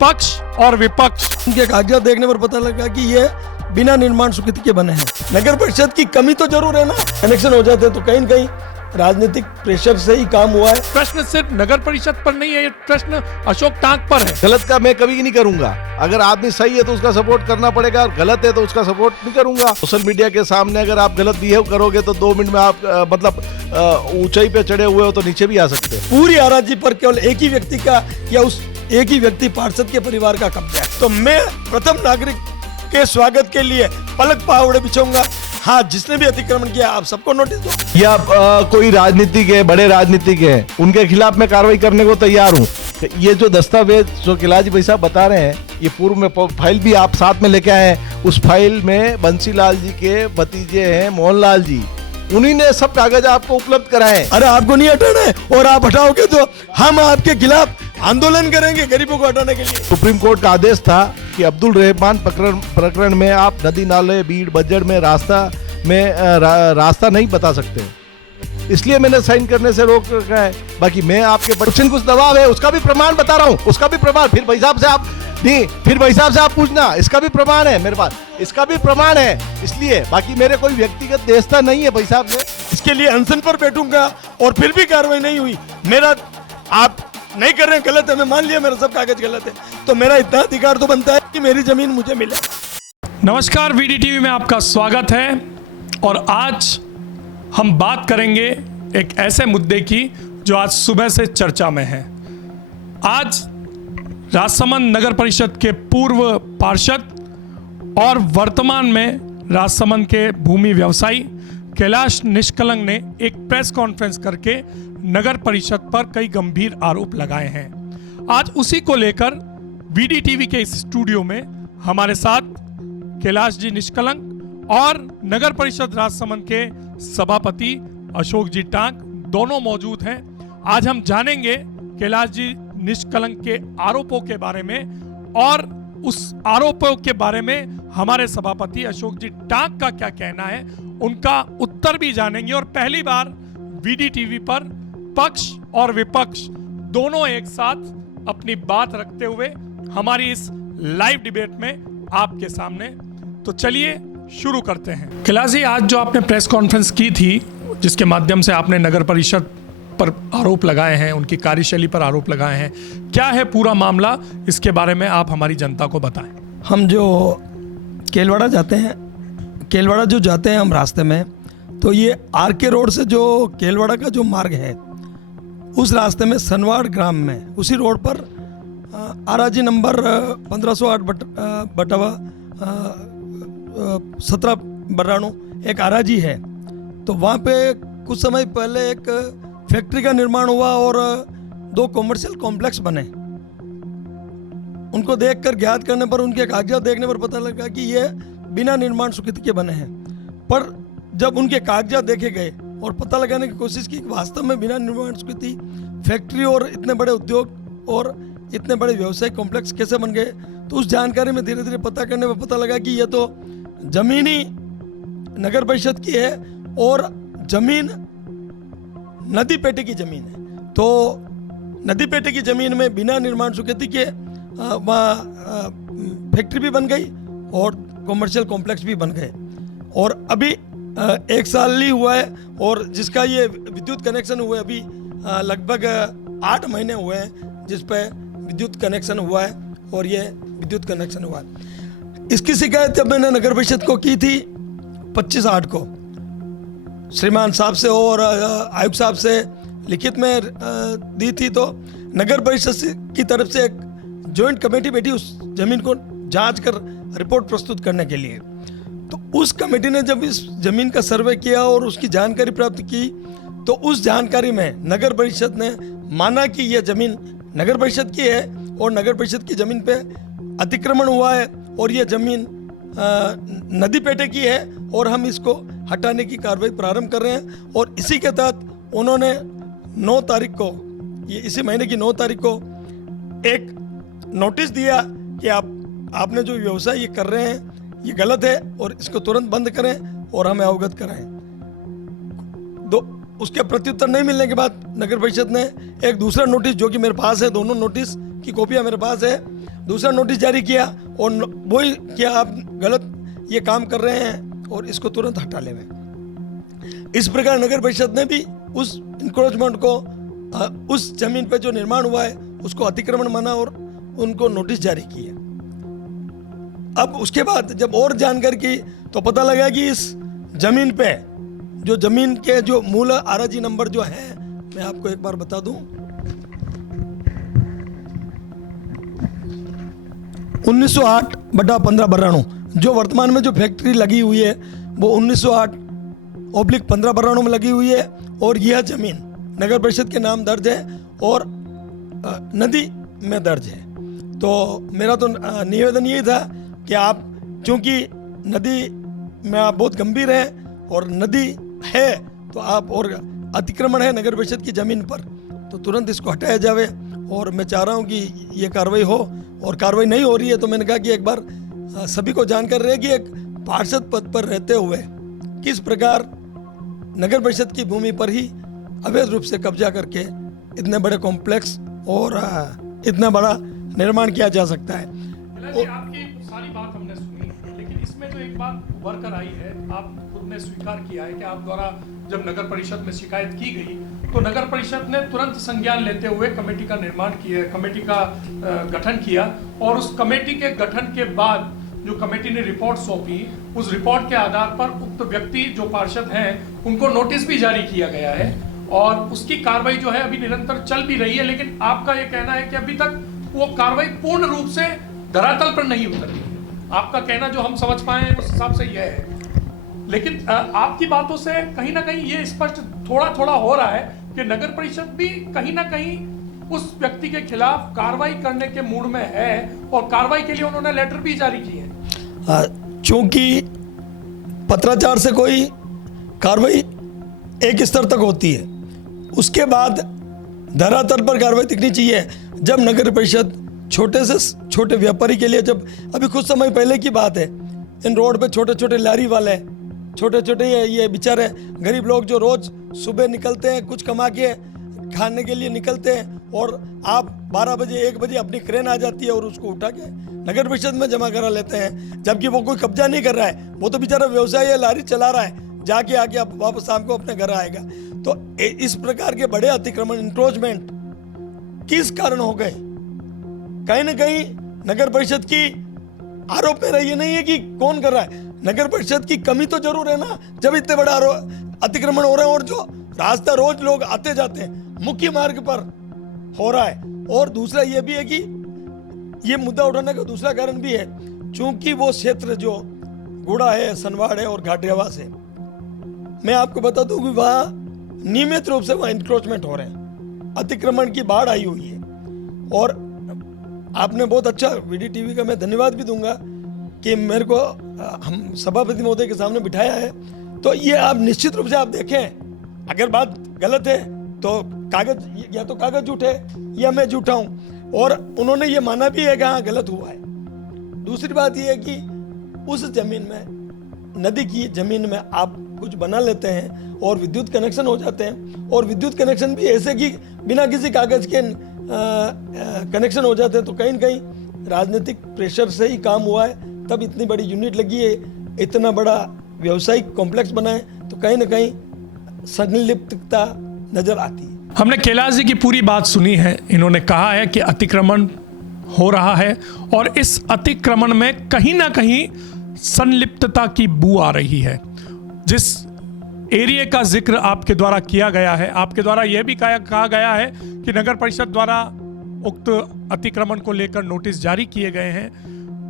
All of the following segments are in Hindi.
पक्ष और विपक्ष। उनके कागजात देखने पर पता लगा कि ये बिना निर्माण स्वीकृति के बने हैं। नगर परिषद की कमी तो जरूर है ना, कनेक्शन हो जाते तो कहीं न कहीं राजनीतिक प्रेशर से ही काम हुआ है। प्रश्न सिर्फ नगर परिषद पर नहीं है, ये प्रश्न अशोक टांक पर है। गलत का मैं कभी नहीं करूंगा। अगर आदमी सही है तो उसका सपोर्ट करना पड़ेगा, और गलत है तो उसका सपोर्ट नहीं करूंगा। सोशल मीडिया के सामने अगर आप गलत बिहेव करोगे तो 2 मिनट में आप ऊंचाई पे चढ़े हुए हो तो नीचे भी आ सकते हैं। पूरी आराजी पर केवल एक ही व्यक्ति का या उस एक ही व्यक्ति पार्षद के परिवार का कब्जा है। तो मैं प्रथम नागरिक के स्वागत के लिए पलक पहाड़े बिछाऊंगा। हाँ, जिसने भी अतिक्रमण किया आप सबको नोटिस दो। या कोई राजनीतिक है, बड़े राजनीतिक है, उनके खिलाफ मैं कार्रवाई करने को तैयार हूँ। ये जो दस्तावेज जो कैलाश भाई साहब बता रहे हैं, ये पूर्व में फाइल भी आप साथ में लेके आए हैं। उस फाइल में बंसीलाल जी के भतीजे हैं मोहनलाल जी, उन्हीं ने सब कागज आपको उपलब्ध कराए। अरे आपको नहीं हटाना है, और आप हटाओगे तो हम आपके खिलाफ आंदोलन करेंगे गरीबों को हटाने के लिए। सुप्रीम कोर्ट का आदेश था कि अब्दुल रहमान प्रकरण में आप नदी नाले बीड़ बज्जड़ में रास्ता नहीं बता सकते, इसलिए मैंने साइन करने से रोक रखा है। बाकी मैं आपके कुछ दबाव है, उसका भी प्रमाण बता रहा हूँ, उसका भी प्रमाण फिर भाई साहब से आप नहीं, फिर भाई साहब से आप पूछना, इसका भी प्रमाण है मेरे पास, इसका भी प्रमाण है। इसलिए बाकी मेरे कोई व्यक्तिगत देशता नहीं है भाई साहब से। इसके लिए अनशन पर बैठूंगा और फिर भी कार्रवाई नहीं हुई, मेरा आप नहीं कर रहे हैं, गलत है, मैं मान लिया मेरा सब कागज गलत है, तो मेरा इतना अधिकार तो बनता है कि मेरी जमीन मुझे मिले। नमस्कार, वीडीटीवी में आपका स्वागत है। और आज हम बात करेंगे एक ऐसे मुद्दे की जो आज सुबह से चर्चा में है। आज राजसमंद नगर परिषद के पूर्व पार्षद और वर्तमान में राजसमंद के भूमि व्यवसायी कैलाश निष्कलंक ने एक प्रेस कॉन्फ्रेंस करके नगर परिषद पर कई गंभीर आरोप लगाए हैं। आज उसी को लेकर वीडीटीवी के इस स्टूडियो में हमारे साथ कैलाश जी निष्कलंक और नगर परिषद राजसमंद के सभापति अशोक जी टांक दोनों मौजूद हैं। आज हम जानेंगे कैलाश जी निष्कलंक के आरोपों के बारे में और उस आरोपों के बारे में हमारे सभापति अशोक जी टांक का क्या कहना है, उनका उत्तर भी जानेंगे। और पहली बार वीडीटीवी पर पक्ष और विपक्ष दोनों एक साथ अपनी बात रखते हुए हमारी इस लाइव डिबेट में आपके सामने। तो चलिए शुरू करते हैं। कैलाश जी, आज जो आपने प्रेस कॉन्फ्रेंस की थी, जिसके माध्यम से आपने नगर परिषद पर आरोप लगाए हैं, उनकी कार्यशैली पर आरोप लगाए हैं, क्या है पूरा मामला, इसके बारे में आप हमारी जनता को बताएं। हम जो केलवाड़ा जाते हैं, केलवाड़ा जो जाते हैं हम रास्ते में, तो ये आरके रोड से जो केलवाड़ा का जो मार्ग है, उस रास्ते में सनवाड़ ग्राम में उसी रोड पर आराजी नंबर 1508 बटावा 17 बर्राणु एक आराजी है। तो वहाँ पे कुछ समय पहले एक फैक्ट्री का निर्माण हुआ और 2 कॉमर्शियल कॉम्प्लेक्स बने। उनको देखकर ज्ञात करने पर, उनके कागजात देखने पर पता लगा कि ये बिना निर्माण स्वीकृति के बने हैं। पर जब उनके कागजात देखे गए और पता लगाने की कोशिश की कि वास्तव में बिना निर्माण स्वीकृति फैक्ट्री और इतने बड़े उद्योग और इतने बड़े व्यवसायिक कॉम्प्लेक्स कैसे बन गए, तो उस जानकारी में धीरे धीरे पता करने में पता लगा कि ये तो जमीनी नगर परिषद की है और जमीन नदी पेटे की जमीन है। तो नदी पेटे की जमीन में बिना निर्माण स्वीकृति के वहाँ फैक्ट्री भी बन गई और कॉमर्शियल कॉम्प्लेक्स भी बन गए। और अभी 1 साल ही हुआ है, और जिसका ये विद्युत कनेक्शन हुआ है अभी लगभग 8 महीने हुए हैं जिस पे विद्युत कनेक्शन हुआ है, और ये विद्युत कनेक्शन हुआ है। इसकी शिकायत जब मैंने नगर परिषद को की थी 25/8 को, श्रीमान साहब से और आयुक्त साहब से लिखित में दी थी, तो नगर परिषद की तरफ से एक जॉइंट कमेटी बैठी उस जमीन को जांच कर रिपोर्ट प्रस्तुत करने के लिए। तो उस कमेटी ने जब इस जमीन का सर्वे किया और उसकी जानकारी प्राप्त की, तो उस जानकारी में नगर परिषद ने माना कि यह जमीन नगर परिषद की है और नगर परिषद की जमीन पे अतिक्रमण हुआ है और यह जमीन नदी पेटे की है और हम इसको हटाने की कार्रवाई प्रारंभ कर रहे हैं। और इसी के तहत उन्होंने 9 तारीख को, ये इसी महीने की 9 तारीख को एक नोटिस दिया कि आपने जो व्यवसाय ये कर रहे हैं ये गलत है और इसको तुरंत बंद करें और हमें अवगत कराएं। तो उसके प्रत्युत्तर नहीं मिलने के बाद नगर परिषद ने एक दूसरा नोटिस, जो कि मेरे पास है, दोनों नोटिस की कॉपियां मेरे पास है, दूसरा नोटिस जारी किया और वही क्या आप गलत ये काम कर रहे हैं और इसको तुरंत हटा लें। इस प्रकार नगर परिषद ने भी उस इंक्रोचमेंट को उस जमीन पे जो निर्माण हुआ है उसको अतिक्रमण माना और उनको नोटिस जारी किया। अब उसके बाद जब और जानकारी की तो पता लगा कि इस जमीन पे जो जमीन के जो मूल आरजी नंबर जो है, मैं आपको एक बार बता दूं, 1908/1592 जो वर्तमान में जो फैक्ट्री लगी हुई है वो 1908/1592 में लगी हुई है और यह जमीन नगर परिषद के नाम दर्ज है और नदी में दर्ज है। तो मेरा तो निवेदन यही था कि आप, चूंकि नदी में आप बहुत गंभीर हैं और नदी है तो आप, और अतिक्रमण है नगर परिषद की जमीन पर, तो तुरंत इसको हटाया जावे। और मैं चाह रहा हूँ कि ये कार्रवाई हो, और कार्रवाई नहीं हो रही है तो मैंने कहा कि एक बार सभी को जानकर रहे कि एक पार्षद पद पर रहते हुए किस प्रकार नगर परिषद की भूमि पर ही अवैध रूप से कब्जा करके इतने बड़े कॉम्प्लेक्स और इतना बड़ा निर्माण किया जा सकता है। आपकी सारी बात हमने सुनी, लेकिन इसमें जो एक बात उभर कर आई है, आप खुद ने स्वीकार किया है कि आप द्वारा जब नगर परिषद में शिकायत की गई तो नगर परिषद ने तुरंत संज्ञान लेते हुए कमेटी का निर्माण किया, कमेटी का गठन किया, और उस कमेटी के गठन के बाद जो कमेटी ने रिपोर्ट सौंपी, उस रिपोर्ट के आधार पर उक्त व्यक्ति जो पार्षद हैं उनको नोटिस भी जारी किया गया है और उसकी कार्रवाई जो है अभी निरंतर चल भी रही है। लेकिन आपका ये कहना है कि अभी तक वो कार्रवाई पूर्ण रूप से धरातल पर नहीं उतरी है। आपका कहना जो हम समझ पाए उस हिसाब से यह है, लेकिन आपकी बातों से कहीं ना कहीं ये स्पष्ट थोड़ा थोड़ा हो रहा है कि नगर परिषद भी कहीं ना कहीं उस व्यक्ति के खिलाफ कार्रवाई करने के मूड में है और कार्रवाई के लिए उन्होंने लेटर भी जारी किए हैं। चूंकि पत्राचार से कोई कार्रवाई एक स्तर तक होती है, उसके बाद धरातल पर कार्रवाई दिखनी चाहिए। जब नगर परिषद छोटे से छोटे व्यापारी के लिए, जब अभी कुछ समय पहले की बात है, इन रोड पे छोटे छोटे लारी वाले, छोटे छोटे ये बेचारे गरीब लोग जो रोज सुबह निकलते हैं, कुछ कमा के खाने के लिए निकलते हैं, और आप 12 बजे 1 बजे अपनी क्रेन आ जाती है और उसको उठा के नगर परिषद में जमा करा लेते हैं, जबकि वो कोई कब्जा नहीं कर रहा है, वो तो बेचारा व्यवसाय या लारी चला रहा है, जाके आके अब वापस शाम को अपने घर आएगा। तो इस प्रकार के बड़े अतिक्रमण, इंक्रोचमेंट किस कारण हो गए? कहीं ना कहीं नगर परिषद की आरोप में रही नहीं है कि कौन कर रहा है। नगर परिषद की कमी तो जरूर है ना, जब इतने बड़ा अतिक्रमण हो रहे हैं और जो रास्ता रोज लोग आते जाते हैं मुख्य मार्ग पर हो रहा है। और दूसरा ये भी है कि ये मुद्दा उठाने का दूसरा कारण भी है, चूंकि वो क्षेत्र जो गुड़ा है, सनवाड़ है और घाटियावास है, मैं आपको बता दूं कि वहाँ नियमित रूप से वहाँ इंक्रोचमेंट हो रहे हैं, अतिक्रमण की बाढ़ आई हुई है। और आपने बहुत अच्छा वीडी टीवी का मैं धन्यवाद भी दूंगा कि मेरे को हम सभापति महोदय के सामने बिठाया है। तो ये आप निश्चित रूप से आप देखें, अगर बात गलत है तो कागज, या तो कागज झूठे या मैं झूठा हूं, और उन्होंने ये माना भी है कि हाँ गलत हुआ है। दूसरी बात ये है कि उस जमीन में, नदी की जमीन में आप कुछ बना लेते हैं और विद्युत कनेक्शन हो जाते हैं, और विद्युत कनेक्शन भी ऐसे कि बिना किसी कागज के कनेक्शन हो जाते हैं। तो कहीं न कहीं राजनीतिक प्रेशर से ही काम हुआ है, तब इतनी बड़ी यूनिट लगी है, इतना बड़ा व्यावसायिक कॉम्प्लेक्स बना है, तो कहीं ना कहीं संलिप्तता नजर आती है। हमने कैलाश जी की पूरी बात सुनी है। इन्होंने कहा है कि अतिक्रमण हो रहा है और इस अतिक्रमण में कहीं ना कहीं संलिप्तता की बू आ रही है। जिस एरिया का जिक्र आपके द्वारा किया गया है, आपके द्वारा यह भी कहा गया है कि नगर परिषद द्वारा उक्त अतिक्रमण को लेकर नोटिस जारी किए गए हैं,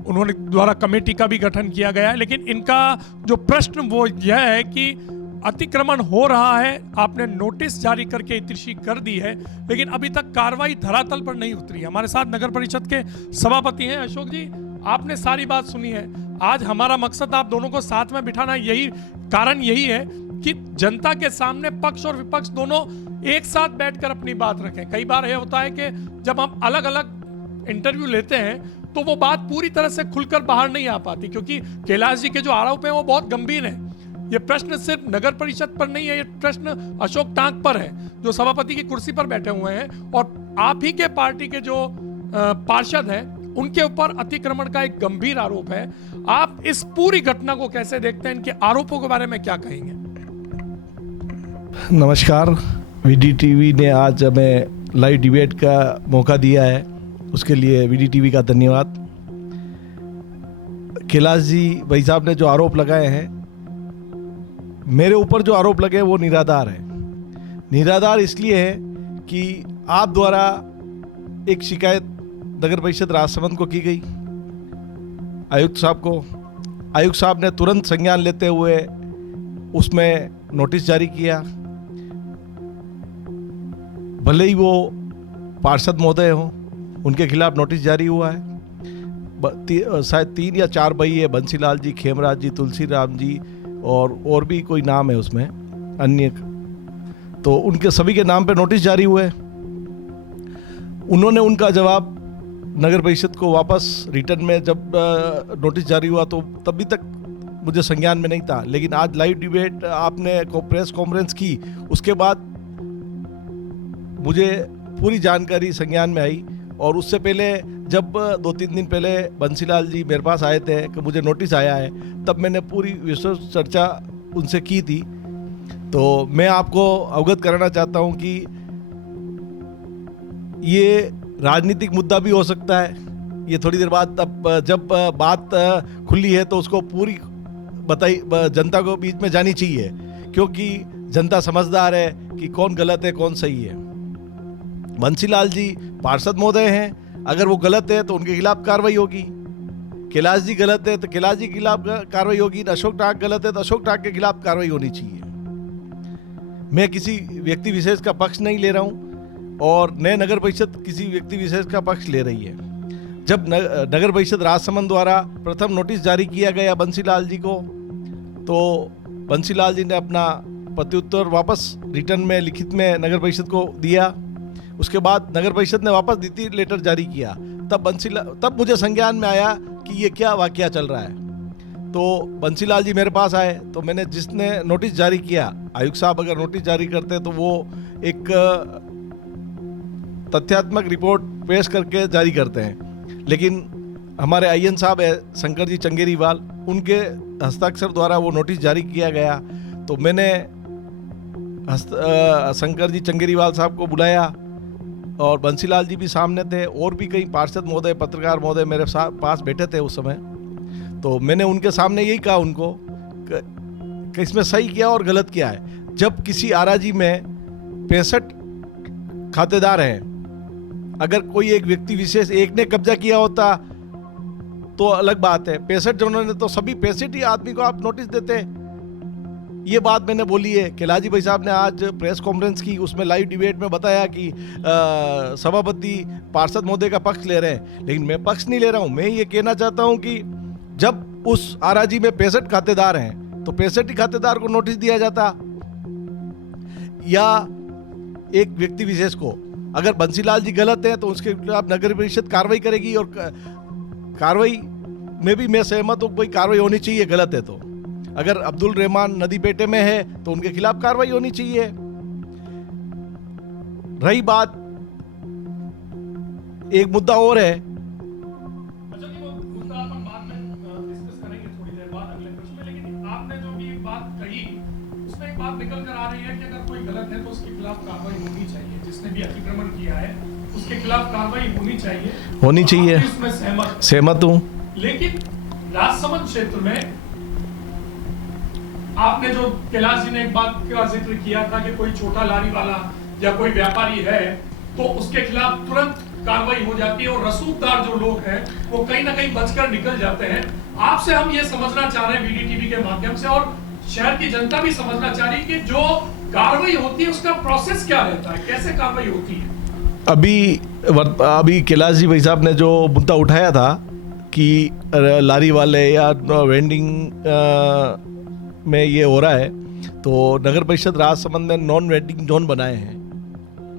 उन्होंने द्वारा कमेटी का भी गठन किया गया है। लेकिन इनका जो प्रश्न वो यह है कि अतिक्रमण हो रहा है, आपने नोटिस जारी करके इतनी कर दी है, लेकिन अभी तक कार्रवाई धरातल पर नहीं उतरी। हमारे साथ नगर परिषद के सभापति हैं अशोक जी, आपने सारी बात सुनी है। आज हमारा मकसद आप दोनों को साथ में बिठाना, यही कारण यही है कि जनता के सामने पक्ष और विपक्ष दोनों एक साथ बैठकर अपनी बात रखें। कई बार यह होता है कि जब हम अलग अलग इंटरव्यू लेते हैं तो वो बात पूरी तरह से खुलकर बाहर नहीं आ पाती, क्योंकि कैलाश जी के जो आरोप हैं वो बहुत गंभीर हैं। ये प्रश्न सिर्फ नगर परिषद पर नहीं है, ये प्रश्न अशोक टांक पर है जो सभापति की कुर्सी पर बैठे हुए हैं, और आप ही के पार्टी के जो पार्षद हैं उनके ऊपर अतिक्रमण का एक गंभीर आरोप है। आप इस पूरी घटना को कैसे देखते हैं, इनके आरोपों के बारे में क्या कहेंगे? नमस्कार, वीडी टीवी ने आज हमें लाइव डिबेट का मौका दिया है, उसके लिए वीडी टीवी का धन्यवाद। कैलाश जी भाई साहब ने जो आरोप लगाए हैं, मेरे ऊपर जो आरोप लगे वो निराधार है। निराधार इसलिए है कि आप द्वारा एक शिकायत नगर परिषद राजसमंद को की गई, आयुक्त साहब को। आयुक्त साहब ने तुरंत संज्ञान लेते हुए उसमें नोटिस जारी किया। भले ही वो पार्षद महोदय हों, उनके खिलाफ नोटिस जारी हुआ है। शायद 3 या 4 भाई है, बंसीलाल जी, खेमराज जी, तुलसी राम जी और भी कोई नाम है उसमें अन्य, तो उनके सभी के नाम पे नोटिस जारी हुए। उन्होंने उनका जवाब नगर परिषद को वापस रिटर्न में, जब नोटिस जारी हुआ तो तभी तक मुझे संज्ञान में नहीं था, लेकिन आज लाइव डिबेट आपने प्रेस कॉन्फ्रेंस की, उसके बाद मुझे पूरी जानकारी संज्ञान में आई। और उससे पहले जब 2-3 दिन पहले बंसीलाल जी मेरे पास आए थे कि मुझे नोटिस आया है, तब मैंने पूरी विस्तृत चर्चा उनसे की थी। तो मैं आपको अवगत कराना चाहता हूं कि ये राजनीतिक मुद्दा भी हो सकता है। ये थोड़ी देर बाद, तब जब बात खुली है तो उसको पूरी बताई, जनता को बीच में जानी चाहिए, क्योंकि जनता समझदार है कि कौन गलत है कौन सही है। बंसीलाल जी पार्षद महोदय हैं, अगर वो गलत है तो उनके खिलाफ कार्रवाई होगी। कैलाश जी गलत है तो कैलाश जी के खिलाफ कार्रवाई होगी। अशोक ठाक गलत है तो अशोक ठाक के खिलाफ कार्रवाई होनी चाहिए। मैं किसी व्यक्ति विशेष का पक्ष नहीं ले रहा हूं और नए नगर परिषद किसी व्यक्ति विशेष का पक्ष ले रही है। जब नगर परिषद राजसमंद द्वारा प्रथम नोटिस जारी किया गया बंसीलाल जी को, तो बंसीलाल जी ने अपना प्रत्युत्तर वापस रिटर्न में लिखित में नगर परिषद को दिया। उसके बाद नगर परिषद ने वापस द्वितीय लेटर जारी किया। तब मुझे संज्ञान में आया कि ये क्या वाकया चल रहा है। तो बंसीलाल जी मेरे पास आए, तो मैंने जिसने नोटिस जारी किया, आयुक्त साहब अगर नोटिस जारी करते तो वो एक तथ्यात्मक रिपोर्ट पेश करके जारी करते हैं, लेकिन हमारे आईएन साहब है शंकर जी चंगेरीवाल, उनके हस्ताक्षर द्वारा वो नोटिस जारी किया गया। तो मैंने शंकर जी चंगेरीवाल साहब को बुलाया और बंसीलाल जी भी सामने थे, और भी कई पार्षद महोदय, पत्रकार महोदय मेरे पास बैठे थे उस समय। तो मैंने उनके सामने यही कहा उनको कि इसमें सही क्या और गलत क्या है। जब किसी आराजी में 65 खातेदार हैं, अगर कोई एक व्यक्ति विशेष एक ने कब्जा किया होता तो अलग बात है। 65 जनों ने तो सभी 65 ही आदमी को आप नोटिस देते। ये बात मैंने बोली है। कैलाश जी भाई साहब ने आज प्रेस कॉन्फ्रेंस की, उसमें लाइव डिबेट में बताया कि सभापति पार्षद महोदय का पक्ष ले रहे हैं, लेकिन मैं पक्ष नहीं ले रहा हूं। मैं ये कहना चाहता हूं कि जब उस आराजी में 65 खातेदार हैं तो 65 ही खातेदार को नोटिस दिया जाता, या एक व्यक्ति विशेष को। अगर बंसीलाल जी गलत हैं तो उसके खिलाफ नगर परिषद कार्रवाई करेगी, और कार्रवाई में भी मैं सहमत हूं, कोई कार्रवाई होनी चाहिए गलत है तो। अगर अब्दुल रहमान नदी पेटे में है तो उनके खिलाफ कार्रवाई होनी चाहिए। रही बात, एक मुद्दा और है, अच्छा जी, वो मुद्दा अपन बाद में डिस्कस करेंगे थोड़ी देर बाद अगले प्रश्न में, लेकिन आपने जो भी बात कही उसमें एक बात निकल कर आ रही है कि अगर कोई गलत है तो उसके खिलाफ कार्रवाई होनी चाहिए। जिसने भी अतिक्रमण किया है उसके खिलाफ कार्रवाई होनी चाहिए। इसमें सहमत हूं। लेकिन राजसमंद क्षेत्र में आपने जो कैलाश जी ने एक बात का जिक्र किया था कि कोई छोटा लारी वाला या कोई व्यापारी है तो उसके खिलाफ तुरंत कार्रवाई हो जाती है, और रसूखदार जो लोग हैं वो कहीं ना कहीं बचकर निकल जाते हैं। आपसे हम ये समझना चाह रहे हैं वीडी टीवी के माध्यम से, और शहर की जनता भी समझना चाह रही है कि जो कार्रवाई होती है उसका प्रोसेस क्या रहता है, कैसे कार्रवाई होती है। अभी कैलाश जी भाई साहब ने जो मुद्दा उठाया था कि लारी वाले या वेंडिंग में ये हो रहा है, तो नगर परिषद राजसमंद ने नॉन वेंडिंग जोन बनाए हैं।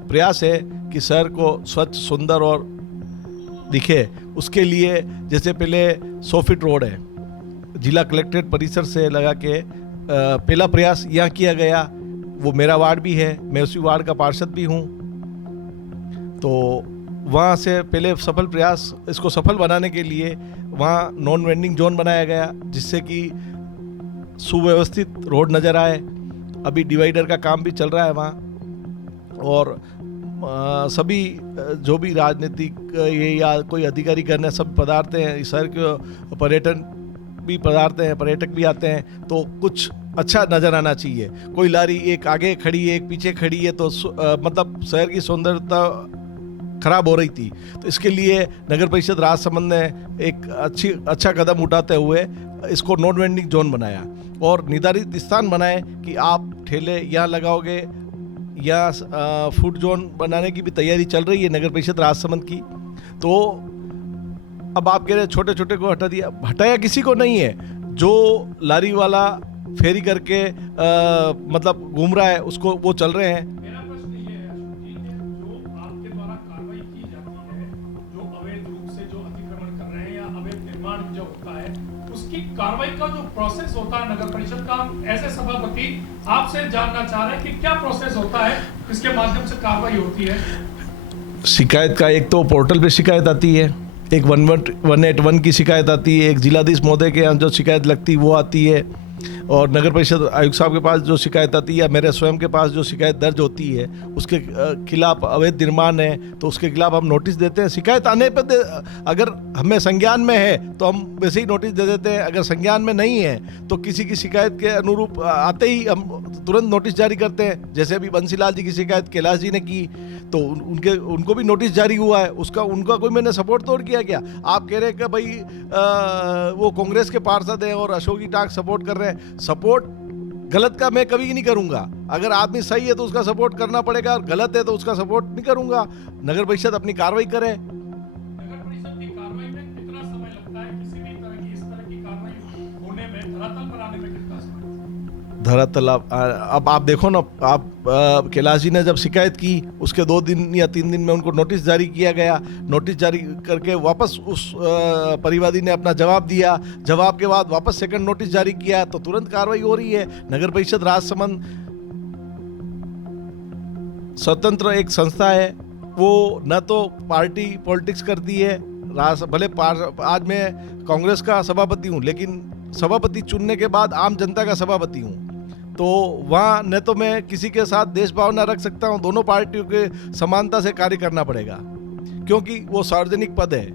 प्रयास है कि शहर को स्वच्छ, सुंदर और दिखे। उसके लिए जैसे पहले 100 फीट रोड है, जिला कलेक्ट्रेट परिसर से लगा के पहला प्रयास यहाँ किया गया। वो मेरा वार्ड भी है, मैं उसी वार्ड का पार्षद भी हूँ। तो वहाँ से पहले सफल प्रयास, इसको सफल बनाने के लिए वहाँ नॉन वेंडिंग जोन बनाया गया, जिससे कि सुव्यवस्थित रोड नज़र आए। अभी डिवाइडर का काम भी चल रहा है वहाँ, और सभी जो भी राजनीतिक ये या कोई अधिकारी करने सब पधारते हैं। इस शहर के पर्यटन भी पधारते हैं, पर्यटक भी आते हैं, तो कुछ अच्छा नज़र आना चाहिए। कोई लारी एक आगे खड़ी है, एक पीछे खड़ी है, तो मतलब शहर की सुंदरता खराब हो रही थी। तो इसके लिए नगर परिषद राजसमंद ने एक अच्छा कदम उठाते हुए इसको नॉन वेंडिंग जोन बनाया और निर्धारित स्थान बनाए कि आप ठेले यहाँ लगाओगे, या फूड जोन बनाने की भी तैयारी चल रही है नगर परिषद राजसमंद की। तो अब आप कह रहे छोटे छोटे को हटा दिया, हटाया किसी को नहीं है। जो लारी वाला फेरी करके मतलब घूम रहा है, उसको वो चल रहे हैं। मेरा प्रश्न ये है अशोक जी, जो आपके द्वारा कार्रवाई की जाती है, जो अवैध रूप से जो अतिक्रमण कर रहे हैं या अवैध निर्माण जो होता है, उसकी कार्रवाई का जो प्रोसेस होता है नगर परिषद का, ऐसे सभापति आपसे जानना चाह रहे हैं कि क्या प्रोसेस होता है इसके माध्यम से कार्रवाई होती है। शिकायत का एक तो पोर्टल पे शिकायत आती है, एक 181 की शिकायत आती है, एक जिलाधीश महोदय के यहाँ जो शिकायत लगती है वो आती है, और नगर परिषद आयुक्त साहब के पास जो शिकायत आती है या मेरे स्वयं के पास जो शिकायत दर्ज होती है, उसके खिलाफ अवैध निर्माण है तो उसके खिलाफ हम नोटिस देते हैं। शिकायत आने पर अगर हमें संज्ञान में है तो हम वैसे ही नोटिस दे देते हैं, अगर संज्ञान में नहीं है तो किसी की शिकायत के अनुरूप आते ही हम तुरंत नोटिस जारी करते हैं। जैसे अभी बंसीलाल जी की शिकायत कैलाश जी ने की तो उनको भी नोटिस जारी हुआ है। उनका कोई मैंने सपोर्ट तोड़ किया क्या? आप कह रहे हैं कि भाई वो कांग्रेस के पार्षद हैं और अशोक जी टाक सपोर्ट कर रहे हैं। सपोर्ट गलत का मैं कभी नहीं करूंगा। अगर आदमी सही है तो उसका सपोर्ट करना पड़ेगा, और गलत है तो उसका सपोर्ट नहीं करूंगा। नगर परिषद अपनी कार्रवाई करे। नगर परिषद की कार्रवाई में कितना समय लगता है? किसी भी तरह की इस तरह की कार्रवाई होने में, धरातल पर आने में कितना समय? धरातल अब आप देखो ना, आप कैलाश जी ने जब शिकायत की उसके 2 दिन या 3 दिन में उनको नोटिस जारी किया गया। नोटिस जारी करके वापस उस परिवादी ने अपना जवाब दिया। जवाब के बाद वापस सेकंड नोटिस जारी किया तो तुरंत कार्रवाई हो रही है। नगर परिषद राजसमंद स्वतंत्र एक संस्था है, वो न तो पार्टी पॉलिटिक्स करती है। भले आज मैं कांग्रेस का सभापति हूँ, लेकिन सभापति चुनने के बाद आम जनता का सभापति हूँ, तो वहाँ न तो मैं किसी के साथ देश भावना रख सकता हूँ। दोनों पार्टियों के समानता से कार्य करना पड़ेगा, क्योंकि वो सार्वजनिक पद है।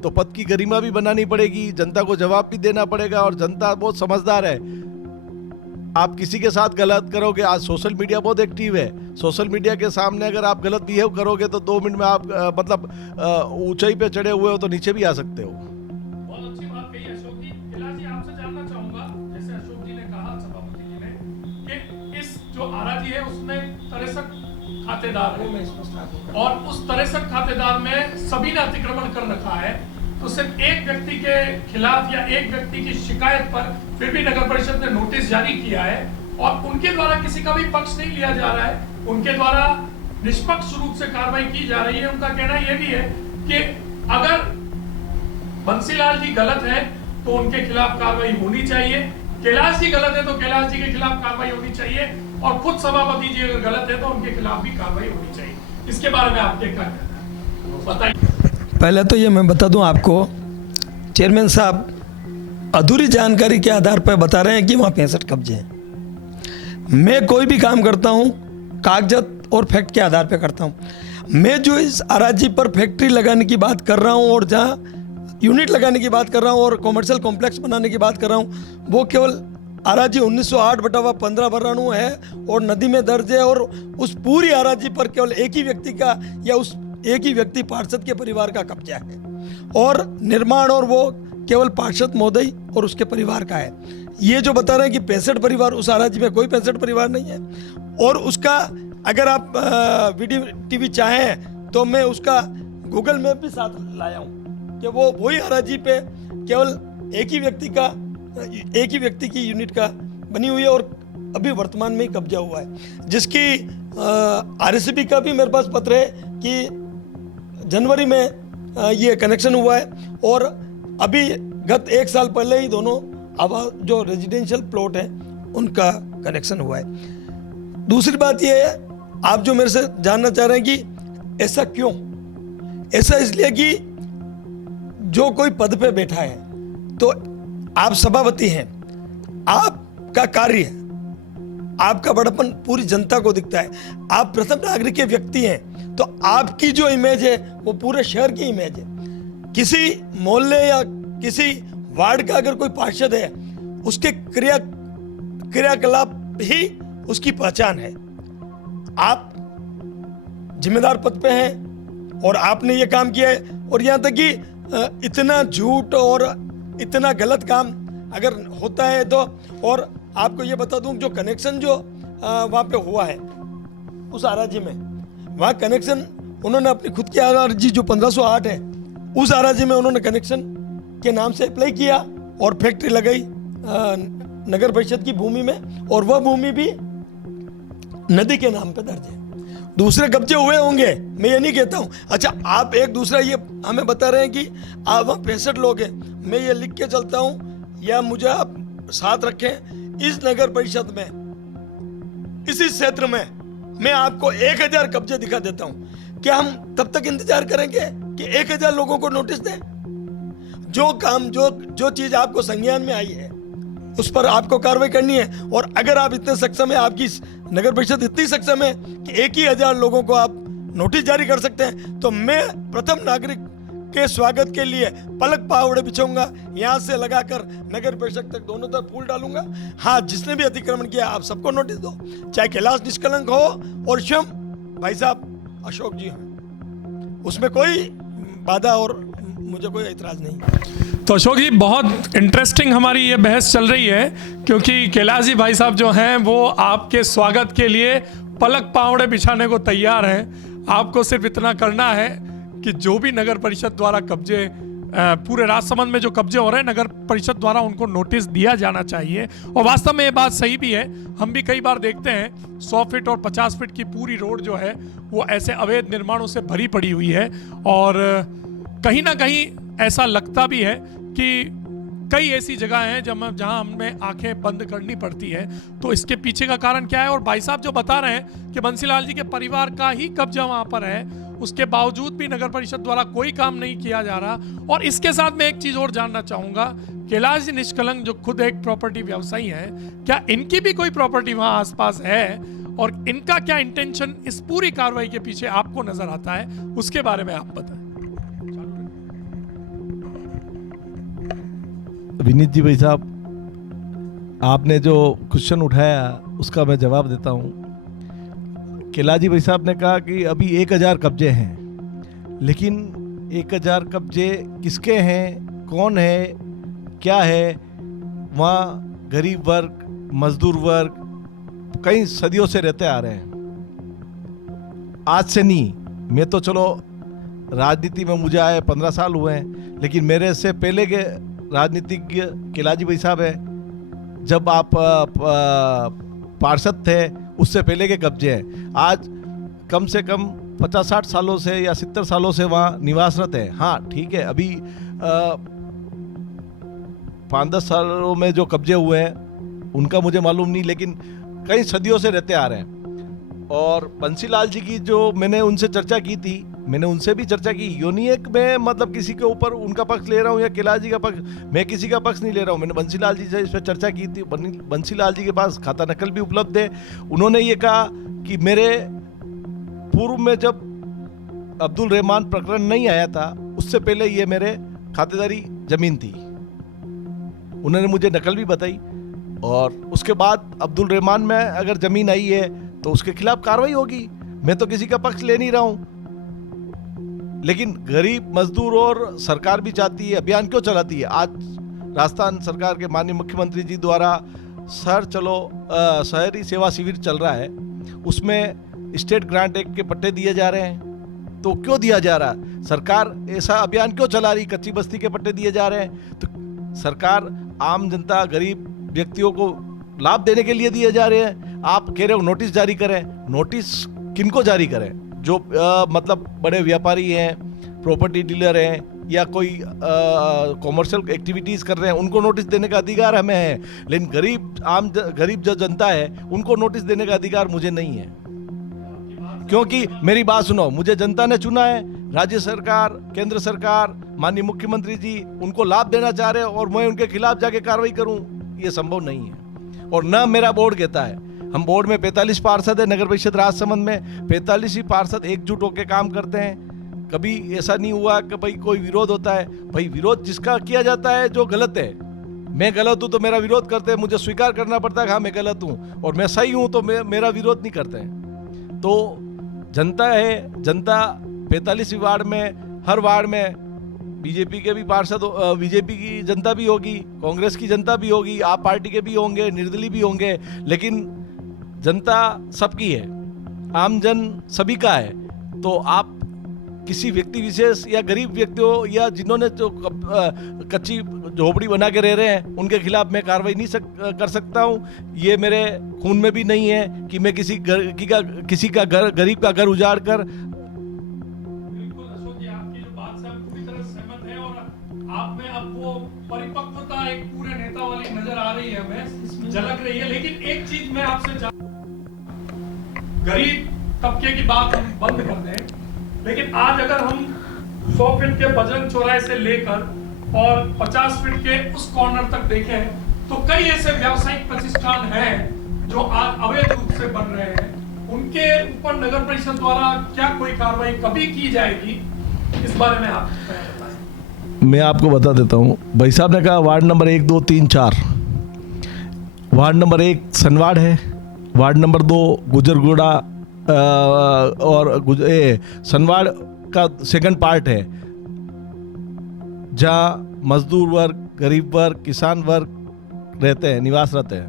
तो पद की गरिमा भी बनानी पड़ेगी, जनता को जवाब भी देना पड़ेगा, और जनता बहुत समझदार है। आप किसी के साथ गलत करोगे, आज सोशल मीडिया बहुत एक्टिव है, सोशल मीडिया के सामने अगर आप गलत बिहेव करोगे तो 2 मिनट में आप मतलब ऊंचाई पे चढ़े हुए हो तो नीचे भी आ सकते हो। बहुत अच्छी बात कही अशोक जी। कैलाश जी, आपसे जानना चाहूंगा, जैसे अशोक जी ने कहा, सभापति जी ने, कि इस जो आराजी है उसमें 63 खातेदार हैं, और उस 63 खातेदार में सभी ने अतिक्रमण कर रखा है, तो सिर्फ एक व्यक्ति के खिलाफ या एक व्यक्ति की शिकायत पर फिर भी नगर परिषद ने नोटिस जारी किया है, और उनके द्वारा किसी का भी पक्ष नहीं लिया जा रहा है, उनके द्वारा निष्पक्ष रूप से कार्रवाई की जा रही है। उनका कहना यह भी है कि अगर बंसीलाल जी गलत हैं तो उनके खिलाफ कार्रवाई होनी चाहिए, कैलाश जी गलत है तो कैलाश जी के खिलाफ कार्रवाई होनी चाहिए, और खुद सभापति जी अगर गलत है तो उनके खिलाफ भी कार्रवाई होनी चाहिए। इसके बारे में आपके क्या कहना है, बताइए। पहले तो ये मैं बता दूं आपको, चेयरमैन साहब अधूरी जानकारी के आधार पर बता रहे हैं कि वहाँ 65 कब्जे हैं। मैं कोई भी काम करता हूँ कागजात और फैक्ट के आधार पर करता हूँ। मैं जो इस अराजी पर फैक्ट्री लगाने की बात कर रहा हूँ, और जहाँ यूनिट लगाने की बात कर रहा हूँ, और कॉमर्शियल कॉम्प्लेक्स बनाने की बात कर रहा हूँ, वो केवल अराजी 1908/15 बरानू है और नदी में दर्ज है, और उस पूरी अराजी पर केवल एक ही व्यक्ति का या उस एक ही व्यक्ति पार्षद के परिवार का कब्जा है, और निर्माण और वो केवल पार्षद महोदय और उसके परिवार का है। ये जो बता रहे हैं कि 65 परिवार, उस अराजी में कोई 65 परिवार नहीं है। और उसका अगर आप वीडियो टीवी चाहें तो मैं उसका गूगल मैप भी साथ लाया हूँ कि वो वही अराजी पे केवल एक ही व्यक्ति की यूनिट का बनी हुई है, और अभी वर्तमान में ही कब्जा हुआ है, जिसकी आरएसबी का भी मेरे पास पत्र है कि जनवरी में ये कनेक्शन हुआ है, और अभी गत 1 साल पहले ही दोनों जो रेजिडेंशियल प्लॉट है उनका कनेक्शन हुआ है। दूसरी बात ये है, आप जो मेरे से जानना चाह रहे हैं कि ऐसा क्यों, ऐसा इसलिए कि जो कोई पद पे बैठा है तो आप सभापति हैं, आपका कार्य, आपका बड़पन पूरी जनता को दिखता है, आप प्रथम नागरिक के व्यक्ति हैं, तो आपकी जो इमेज है वो पूरे शहर की इमेज है। किसी मोहल्ले या किसी वार्ड का अगर कोई पार्षद है, उसके क्रियाकलाप ही उसकी पहचान है। आप जिम्मेदार पद पे हैं और आपने ये काम किया है, और यहाँ तक कि इतना झूठ और इतना गलत काम अगर होता है तो, और आपको ये बता दूं जो कनेक्शन जो वहाँ पे हुआ है उस आरजी में, वहाँ कनेक्शन उन्होंने अपनी खुद की आरजी जो 1508 है उस आरजी में उन्होंने कनेक्शन के नाम से अप्लाई किया और फैक्ट्री लगाई नगर परिषद की भूमि में, और वह भूमि भी नदी के नाम पे दर्ज है। दूसरे कब्जे हुए होंगे, मैं ये नहीं कहता हूँ। अच्छा, आप एक दूसरा ये हमें बता रहे हैं कि आप वहाँ 65 लोग हैं, मैं ये लिख के चलता हूँ या मुझे आप साथ रखें, इस नगर परिषद में इसी क्षेत्र में मैं आपको 1000 कब्जे दिखा देता हूँ। क्या हम तब तक इंतजार करेंगे कि 1000 लोगों को नोटिस दें? जो काम जो चीज आपको संज्ञान में आई है उस पर आपको कार्रवाई करनी है। और अगर आप इतने सक्षम है, आपकी नगर परिषद इतनी सक्षम है कि 1000 लोगों को आप नोटिस जारी कर सकते हैं, तो मैं प्रथम नागरिक के स्वागत के लिए पलक पावड़े बिछाऊंगा, यहाँ से लगाकर नगर परिषद तक दोनों तरफ फूल डालूंगा। हाँ, जिसने भी अतिक्रमण किया आप सबको नोटिस दो, चाहे कैलाश निष्कलंक हो और स्वयं भाई साहब अशोक जी हो, उसमें कोई बाधा और मुझे कोई ऐतराज नहीं। तो अशोक जी, बहुत इंटरेस्टिंग हमारी ये बहस चल रही है, क्योंकि कैलाश जी भाई साहब जो हैं वो आपके स्वागत के लिए पलक पावड़े बिछाने को तैयार हैं। आपको सिर्फ इतना करना है कि जो भी नगर परिषद द्वारा कब्जे, पूरे राजसमंद में जो कब्जे हो रहे हैं, नगर परिषद द्वारा उनको नोटिस दिया जाना चाहिए। और वास्तव में ये बात सही भी है, हम भी कई बार देखते हैं 100 फीट और 50 फीट की पूरी रोड जो है वो ऐसे अवैध निर्माणों से भरी पड़ी हुई है, और कहीं ना कहीं ऐसा लगता भी है कि कई ऐसी जगह हैं जहां हमें आंखें बंद करनी पड़ती है। तो इसके पीछे का कारण क्या है? और भाई साहब जो बता रहे हैं कि बंसीलाल जी के परिवार का ही कब्जा वहां पर है, उसके बावजूद भी नगर परिषद द्वारा कोई काम नहीं किया जा रहा। और इसके साथ मैं एक चीज और जानना चाहूंगा, कैलाश जी निष्कलंक जो खुद एक प्रॉपर्टी व्यवसायी हैं, क्या इनकी भी कोई प्रॉपर्टी वहां आसपास है, और इनका क्या इंटेंशन इस पूरी कार्रवाई के पीछे आपको नजर आता है, उसके बारे में आप बताएं। विनीत जी भाई साहब, आपने जो क्वेश्चन उठाया उसका मैं जवाब देता हूँ। कैलाश जी भाई साहब ने कहा कि अभी 1000 कब्जे हैं, लेकिन 1000 कब्जे किसके हैं, कौन है, क्या है? वहाँ गरीब वर्ग, मजदूर वर्ग कई सदियों से रहते आ रहे हैं, आज से नहीं। मैं तो चलो राजनीति में मुझे आए 15 साल हुए हैं, लेकिन मेरे से पहले के राजनीतिज्ञ कैलाश जी भाई साहब है, जब आप पार्षद थे उससे पहले के कब्जे हैं। आज कम से कम 50-60 सालों से या 70 सालों से वहाँ निवासरत है। हाँ ठीक है, अभी 5-10 सालों में जो कब्जे हुए हैं उनका मुझे मालूम नहीं, लेकिन कई सदियों से रहते आ रहे हैं। और बंसीलाल जी की जो मैंने उनसे चर्चा की थी, मैंने उनसे भी चर्चा की, यो नहीं है कि मैं मतलब किसी के ऊपर उनका पक्ष ले रहा हूँ या कैलाश जी का पक्ष, मैं किसी का पक्ष नहीं ले रहा हूँ। मैंने बंसीलाल जी से इस पर चर्चा की थी। बंसीलाल जी के पास खाता नकल भी उपलब्ध है। उन्होंने ये कहा कि मेरे पूर्व में जब अब्दुल रहमान प्रकरण नहीं आया था उससे पहले ये मेरे खातेदारी जमीन थी, उन्होंने मुझे नकल भी बताई। और उसके बाद अब्दुल रहमान में अगर जमीन आई है तो उसके खिलाफ कार्रवाई होगी। मैं तो किसी का पक्ष ले नहीं रहा हूं, लेकिन गरीब मजदूर और सरकार भी चाहती है, अभियान क्यों चलाती है? आज राजस्थान सरकार के माननीय मुख्यमंत्री जी द्वारा शहरी सेवा शिविर चल रहा है, उसमें स्टेट ग्रांट एक्ट के पट्टे दिए जा रहे हैं। तो क्यों दिया जा रहा है? सरकार ऐसा अभियान क्यों चला रही? कच्ची बस्ती के पट्टे दिए जा रहे हैं तो सरकार आम जनता, गरीब व्यक्तियों को लाभ देने के लिए दिए जा रहे हैं। आप कह रहे हो नोटिस जारी करें, नोटिस किनको जारी करें? जो मतलब बड़े व्यापारी हैं, प्रॉपर्टी डीलर हैं, या कोई कॉमर्शियल एक्टिविटीज़ कर रहे हैं, उनको नोटिस देने का अधिकार हमें है। लेकिन गरीब जो जनता है उनको नोटिस देने का अधिकार मुझे नहीं है। क्योंकि मेरी बात सुनो, मुझे जनता ने चुना है, राज्य सरकार, केंद्र सरकार, माननीय मुख्यमंत्री जी उनको लाभ देना चाह रहे हैं और मैं उनके खिलाफ जाके कार्रवाई करूं, ये संभव नहीं है। और न मेरा बोर्ड कहता है। हम बोर्ड में 45 पार्षद है, नगर परिषद राजसमंद में 45 ही पार्षद एकजुट होकर काम करते हैं। कभी ऐसा नहीं हुआ कि भाई कोई विरोध होता है। भाई विरोध जिसका किया जाता है जो गलत है, मैं गलत हूं तो मेरा विरोध करते हैं, मुझे स्वीकार करना पड़ता है कि हाँ मैं गलत हूं, और मैं सही हूं तो मेरा विरोध नहीं करते हैं। तो जनता है, जनता 45 वार्ड में, हर वार्ड में बीजेपी के भी पार्षद, बीजेपी की जनता भी होगी, कांग्रेस की जनता भी होगी, आप पार्टी के भी होंगे, निर्दलीय भी होंगे, लेकिन जनता सबकी है, आम जन सभी का है। तो आप किसी व्यक्ति विशेष या गरीब व्यक्तियों या जिन्होंने जो कच्ची झोपड़ी बना के रह रहे हैं उनके खिलाफ मैं कार्रवाई नहीं कर सकता हूं। ये मेरे खून में भी नहीं है कि मैं किसी का गरीब का घर उजाड़ कर। बिल्कुल अशोक जी, आपकी जो बात से हम पूरी तरह सहमत हैं और आप में अब वो परिपक्वता एक पूरे नेता वाली नजर आ रही है, हमें झलक रही है। लेकिन एक चीज मैं आपसे गरीब तबके की बात हम बंद कर दें, लेकिन आज अगर हम 100 फीट के बजरंग चौराहे से लेकर और 50 फीट के उस कॉर्नर तक देखें तो कई ऐसे व्यावसायिक प्रतिष्ठान हैं जो आज अवैध रूप से बन रहे हैं। उनके ऊपर नगर परिषद द्वारा क्या कोई कार्रवाई कभी की जाएगी, इस बारे में आप बताएं। मैं आपको बता देता हूँ। भाई साहब ने कहा ward number 1, 2, 3, 4। Ward number 1 Sanwad है, वार्ड नंबर 2 गुजरगुड़ा और सनवाड़ का सेकंड पार्ट है, जहाँ मजदूर वर्ग, गरीब वर्ग, किसान वर्ग रहते हैं, निवास रहते हैं।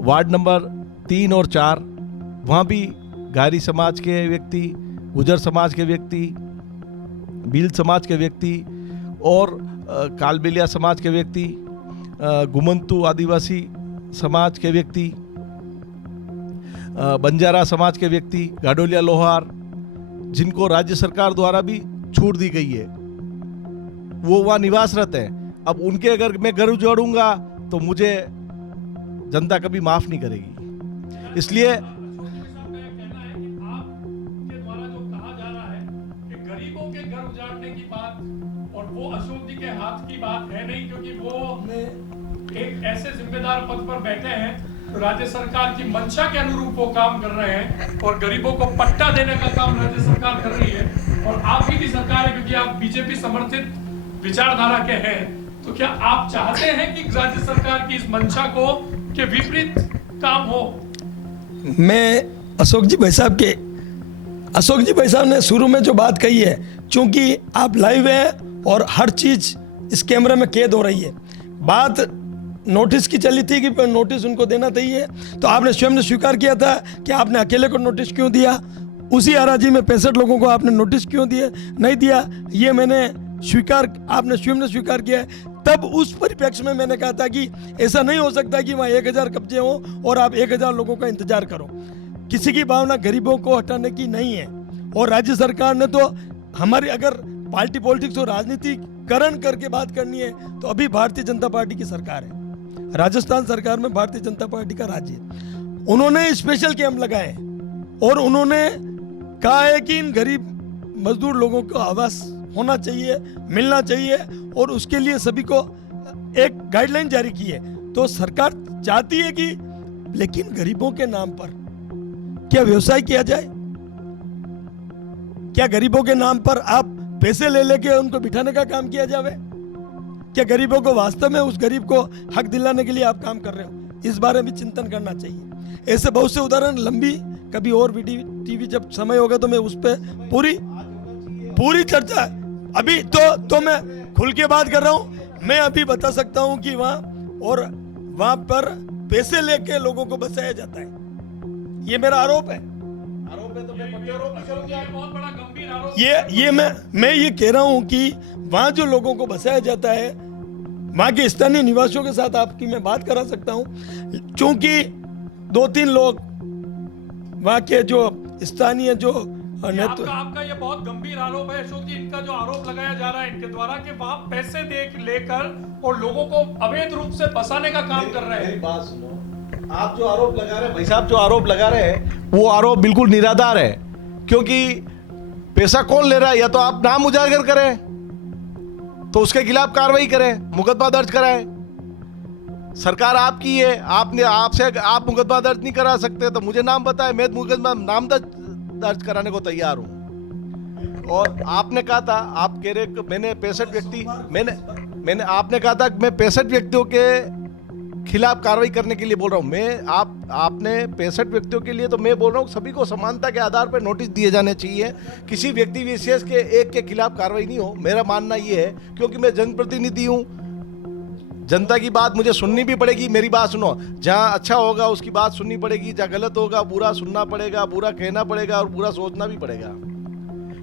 वार्ड नंबर 3 और 4 वहाँ भी गारी समाज के व्यक्ति, गुजर समाज के व्यक्ति, भील समाज के व्यक्ति और कालबेलिया समाज के व्यक्ति, गुमंतु आदिवासी समाज के व्यक्ति, बंजारा समाज के व्यक्ति, गाडोलिया लोहार, जिनको राज्य सरकार द्वारा भी छूट दी गई है, वो वहाँ निवास रहते हैं। अब उनके अगर मैं घर उजाड़ूंगा तो मुझे जनता कभी माफ नहीं करेगी। इसलिए गरीबों के घर उजाड़ने की बात और वो अशोक जी के हाथ की बात है नहीं, क्योंकि वो एक ऐसे जिम्मेदार पद पर बैठे हैं तो राज्य सरकार की मंशा के अनुरूप वो काम कर रहे हैं और गरीबों को पट्टा देने का काम राज्य सरकार कर रही है। और आप ही की सरकार है, क्योंकि आप बीजेपी समर्थित विचारधारा के हैं। तो क्या आप चाहते हैं कि राज्य सरकार की इस मंशा को के विपरीत काम हो? मैं अशोक जी भाई साहब ने शुरू में जो बात कही है, चूंकि आप लाइव हैं और हर चीज इस कैमरे में कैद हो रही है, बात नोटिस की चली थी कि नोटिस उनको देना चाहिए, तो आपने स्वयं ने स्वीकार किया था कि आपने अकेले को नोटिस क्यों दिया, उसी हराजी में 65 लोगों को आपने नोटिस क्यों दिए नहीं दिया, ये मैंने आपने स्वयं ने स्वीकार किया है। तब उस परिप्रेक्ष्य में मैंने कहा था कि ऐसा नहीं हो सकता कि वहाँ 1000 कब्जे हों और आप 1000 लोगों का इंतजार करो। किसी की भावना गरीबों को हटाने की नहीं है। और राज्य सरकार ने तो हमारी, अगर पार्टी पॉलिटिक्स और राजनीतिकरण करके बात करनी है तो अभी भारतीय जनता पार्टी की सरकार है, राजस्थान सरकार में भारतीय जनता पार्टी का राज्य है। उन्होंने स्पेशल कैंप लगाए और उन्होंने कहा है कि इन गरीब मजदूर लोगों को आवास होना चाहिए, मिलना चाहिए, और उसके लिए सभी को एक गाइडलाइन जारी की है। तो सरकार चाहती है कि लेकिन गरीबों के नाम पर क्या व्यवसाय किया जाए? क्या गरीबों के नाम पर आप पैसे ले लेके उनको बिठाने का काम किया जाए? क्या गरीबों को वास्तव में उस गरीब को हक दिलाने के लिए आप काम कर रहे हो? इस बारे में चिंतन करना चाहिए। ऐसे बहुत से उदाहरण, लंबी कभी और टीवी जब समय होगा तो मैं उस पर पूरी चर्चा, अभी तो मैं खुल के बात कर रहा हूं। मैं अभी बता सकता हूं कि वहां पर पैसे लेके लोगों को बसाया जाता है, ये मेरा आरोप है। तो मैं बहुत बड़ा गंभीर आरोप। ये मैं ये कह रहा हूं कि वहां जो लोगों को बसाया जाता है, वहां के स्थानीय निवासियों के साथ आपकी मैं बात करा सकता हूं, क्योंकि 2-3 लोग वहां के जो स्थानीय जो आपका ये बहुत गंभीर आरोप है अशोक जी। इनका जो आरोप लगाया जा रहा है इनके द्वारा कि वहां पैसे लेकर और लोगों को अवैध रूप से बसाने का काम कर रहे हैं। मेरी बात सुनो, आप जो आरोप लगा रहे हैं भाई साहब, जो आरोप लगा रहे हैं वो आरोप बिल्कुल निराधार है। क्योंकि पैसा कौन ले रहा है, या तो आप नाम उजागर करें तो उसके खिलाफ कार्रवाई करें, मुकदमा दर्ज कराएं। सरकार आपकी है, आप मुकदमा दर्ज नहीं करा सकते तो मुझे नाम बताएं, मैं मुकदमा नाम दर्ज कराने को तैयार हूं। और आपने कहा था, आप कह रहे कि मैंने 65 व्यक्ति मैंने आपने कहा था कि मैं 65 व्यक्तियों के खिलाफ कार्रवाई करने के लिए बोल रहा हूं। आपने 65 व्यक्तियों के लिए, तो मैं बोल रहा हूं सभी को समानता के आधार पर नोटिस दिए जाने चाहिए, किसी व्यक्ति विशेष के एक के खिलाफ कार्रवाई नहीं हो। मेरा मानना यह है, क्योंकि मैं जनप्रतिनिधि हूं, जनता की बात मुझे सुननी भी पड़ेगी। मेरी बात सुनो, जहां अच्छा होगा उसकी बात सुननी पड़ेगी, जहां गलत होगा बुरा सुनना पड़ेगा, बुरा कहना पड़ेगा और बुरा सोचना भी पड़ेगा।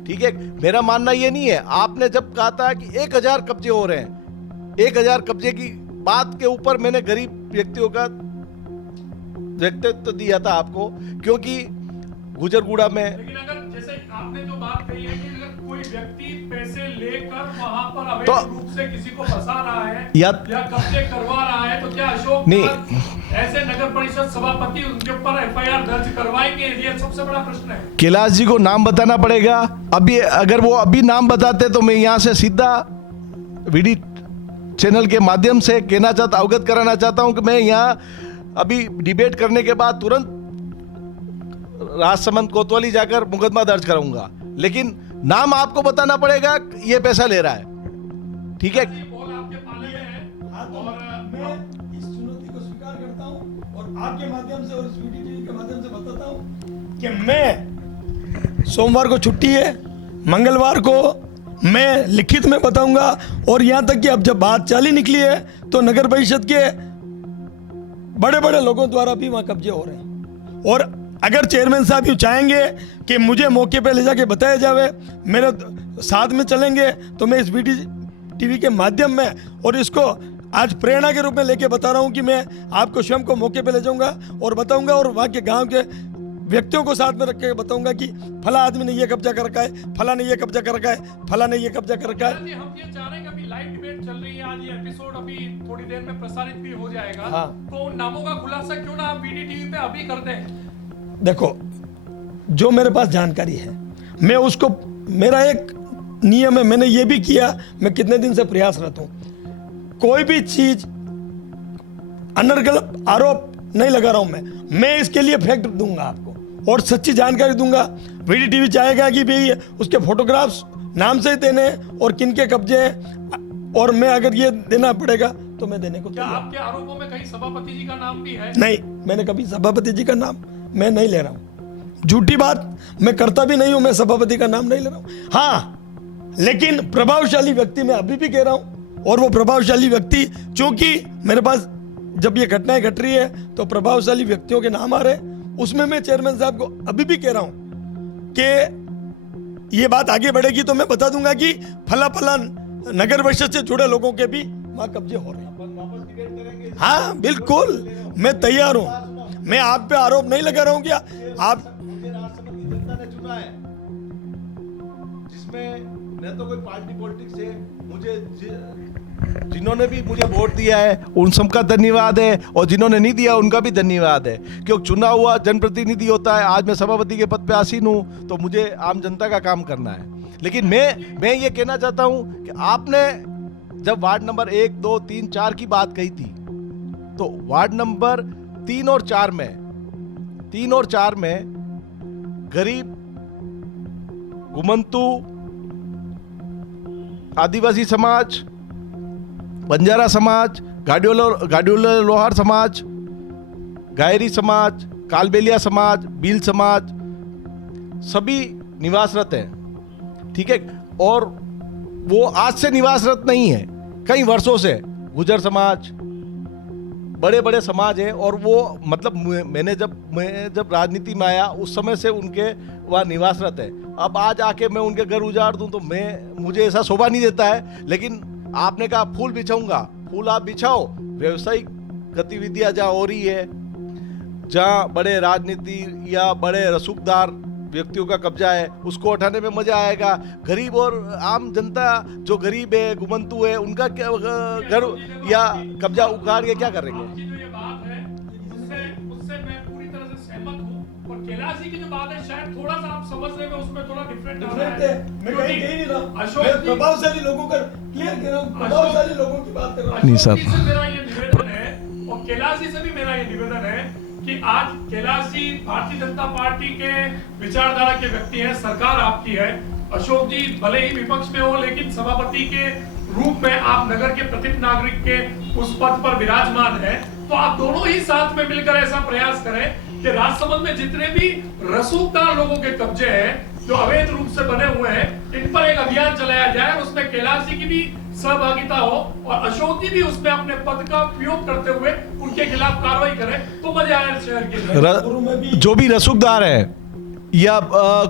ठीक है, मेरा मानना ये नहीं है। आपने जब कहा था कि 1000 कब्जे हो रहे हैं, 1000 कब्जे की बात के ऊपर मैंने गरीब व्यक्तियों का व्यक्तित्व दिया था आपको, क्योंकि गुजरगुड़ा में, लेकिन अगर जैसे आपने जो बात कही है कि अगर कोई व्यक्ति पैसे लेकर वहां पर अवैध रूप से किसी को फंसा रहा है या कब्जे करवा रहा है, तो क्या अशोक ऐसे नगर परिषद सभापति उनके ऊपर FIR दर्ज करवाएंगे? ये सबसे बड़ा प्रश्न है। कैलाश जी को नाम बताना पड़ेगा। अभी अगर वो अभी नाम बताते तो मैं यहाँ से सीधा VD चैनल के माध्यम से अवगत कराना चाहता हूं कि मैं यहाँ अभी डिबेट करने के बाद तुरंत राजसमंद कोतवाली जाकर मुकदमा दर्ज कराऊंगा, लेकिन नाम आपको बताना पड़ेगा ये पैसा ले रहा है। ठीक है, आपके पाले में है और मैं इस चुनौती को स्वीकार करता हूं और आपके माध्यम से और इस VD के माध्यम से बताता हूं कि मैं सोमवार को छुट्टी है, मंगलवार को मैं लिखित में बताऊंगा। और यहां तक कि अब जब बात चाली निकली है तो नगर परिषद के बड़े बड़े लोगों द्वारा भी वहां कब्जे हो रहे हैं। और अगर चेयरमैन साहब ये चाहेंगे कि मुझे मौके पे ले जाके बताया जावे, मेरे साथ में चलेंगे, तो मैं इस VD TV के माध्यम में और इसको आज प्रेरणा के रूप में लेके बता रहा हूं कि मैं आपको स्वयं को मौके पे ले जाऊंगा और बताऊंगा, और वहां के गांव के व्यक्तियों को साथ में रख के बताऊंगा कि फला आदमी ने ये कब्जा कर रखा है, फला ने ये कब्जा कर रखा है, फला ने ये कब्जा कर रखा है। हम ये चाह रहे हैं कि अभी लाइव डिबेट चल रही है, आज ये एपिसोड अभी थोड़ी देर में प्रसारित भी हो जाएगा। हाँ। तो उन नामों का खुलासा क्यों ना आप VD TV पे अभी कर दें? देखो, जो मेरे पास जानकारी है मैं उसको, मेरा एक नियम है, मैंने ये भी किया, मैं कितने दिन से प्रयासरत हूं, कोई भी चीज अनर्गल आरोप नहीं लगा रहा हूं। मैं इसके लिए फैक्ट दूंगा आपको और सच्ची जानकारी दूंगा। VD TV चाहेगा कि भाई उसके फोटोग्राफ्स नाम से ही देने और किनके कब्जे हैं, और मैं अगर ये देना पड़ेगा तो मैं देने को क्या तैयार। आपके आरोपों में कहीं सभापति जी का नाम भी है? नहीं, मैंने कभी सभापति जी का नाम मैं नहीं ले रहा हूं, झूठी बात मैं करता भी नहीं हूं, मैं सभापति का नाम नहीं ले रहा हूं। हाँ, लेकिन प्रभावशाली व्यक्ति मैं अभी भी कह रहा हूं, और वो प्रभावशाली व्यक्ति, चूंकि मेरे पास जब ये घटनाएं घट रही है तो प्रभावशाली व्यक्तियों के नाम आ रहे हैं, उसमें मैं चेयरमैन साहब को अभी भी कह रहा हूं कि ये बात आगे बढ़ेगी तो मैं बता दूंगा कि फला फला नगर परिषद से जुड़े लोगों के भी वहां कब्जे हो रहे हैं। हाँ बिल्कुल, मैं तैयार हूं। मैं आप पे आरोप नहीं लगा रहा हूं क्या आप, मुझे राजसमंद की जनता ने चुना है, जिसमें न तो कोई पार्टी पॉलिटिक्स है, मुझे जिन्होंने भी मुझे वोट दिया है उन सबका धन्यवाद है, और जिन्होंने नहीं दिया उनका भी धन्यवाद है, क्योंकि चुना हुआ जनप्रतिनिधि होता है। आज मैं सभापति के पद पे आसीन हूं, तो मुझे आम जनता का काम करना है। लेकिन मैं ये कहना चाहता हूं कि आपने जब वार्ड नंबर 1, 2, 3, 4 की बात कही थी, तो वार्ड नंबर 3 और 4 में गरीब, घुमंतु, आदिवासी समाज, बंजारा समाज, गाडियोला लोहार समाज, गायरी समाज, कालबेलिया समाज, बील समाज, सभी निवासरत हैं। ठीक है, और वो आज से निवासरत नहीं है, कई वर्षों से गुजर समाज, बड़े बड़े समाज हैं, और वो मतलब मैं जब राजनीति में आया उस समय से उनके वहाँ निवासरत है। अब आज आके मैं उनके घर उजाड़ दूं तो मुझे ऐसा शोभा नहीं देता है। लेकिन आपने कहा फूल बिछाऊंगा, फूल आप बिछाओ। व्यवसायिक गतिविधियां जहाँ हो रही है, जहाँ बड़े राजनीति या बड़े रसूखदार व्यक्तियों का कब्जा है, उसको उठाने में मजा आएगा। गरीब और आम जनता जो गरीब है, घुमंतु है, उनका क्या घर या कब्जा उखाड़ के क्या करेंगे? जो ये बात है उससे मैं पूरी तरह से सहमत हूँ, और कैलाश जी की जो बात है शायद थोड़ा सा आप समझने में उसमें थोड़ा डिफरेंट डिफरेंट है। मैं कहीं कह ही नहीं रहा। अशोक मैं जी- प्रभावशाली लोगों का क्लियर कर रहा हूँ, प्रभावशाली लोगों की बात कर रहा हूँ। नहीं सर। अशोक जी से मेरा ये निवेदन है और कैलाश जी से भी मेरा ये निवेदन है कि आज कैलाश जी भारतीय जनता पार्टी के विचारधारा के व्यक्ति हैं, सरकार आपकी है। अशोक जी भले ही विपक्ष में हो लेकिन सभापति के रूप में आप नगर के प्रत्येक नागरिक के उस पद पर विराजमान हैं, तो आप दोनों ही साथ में मिलकर ऐसा प्रयास करें कि राजसमंद में जितने भी रसूखदार लोगों के कब्जे हैं जो अवैध रूप से बने हुए हैं, इन पर एक अभियान चलाया जाए, उसमें कैलाश जी की भी सहभागिता हो और अशोक जी भी उसमें अपने पद का उपयोग करते हुए उनके खिलाफ कार्रवाई करें, तो मजा आए शहर के लिए। जो भी रसूखदार है या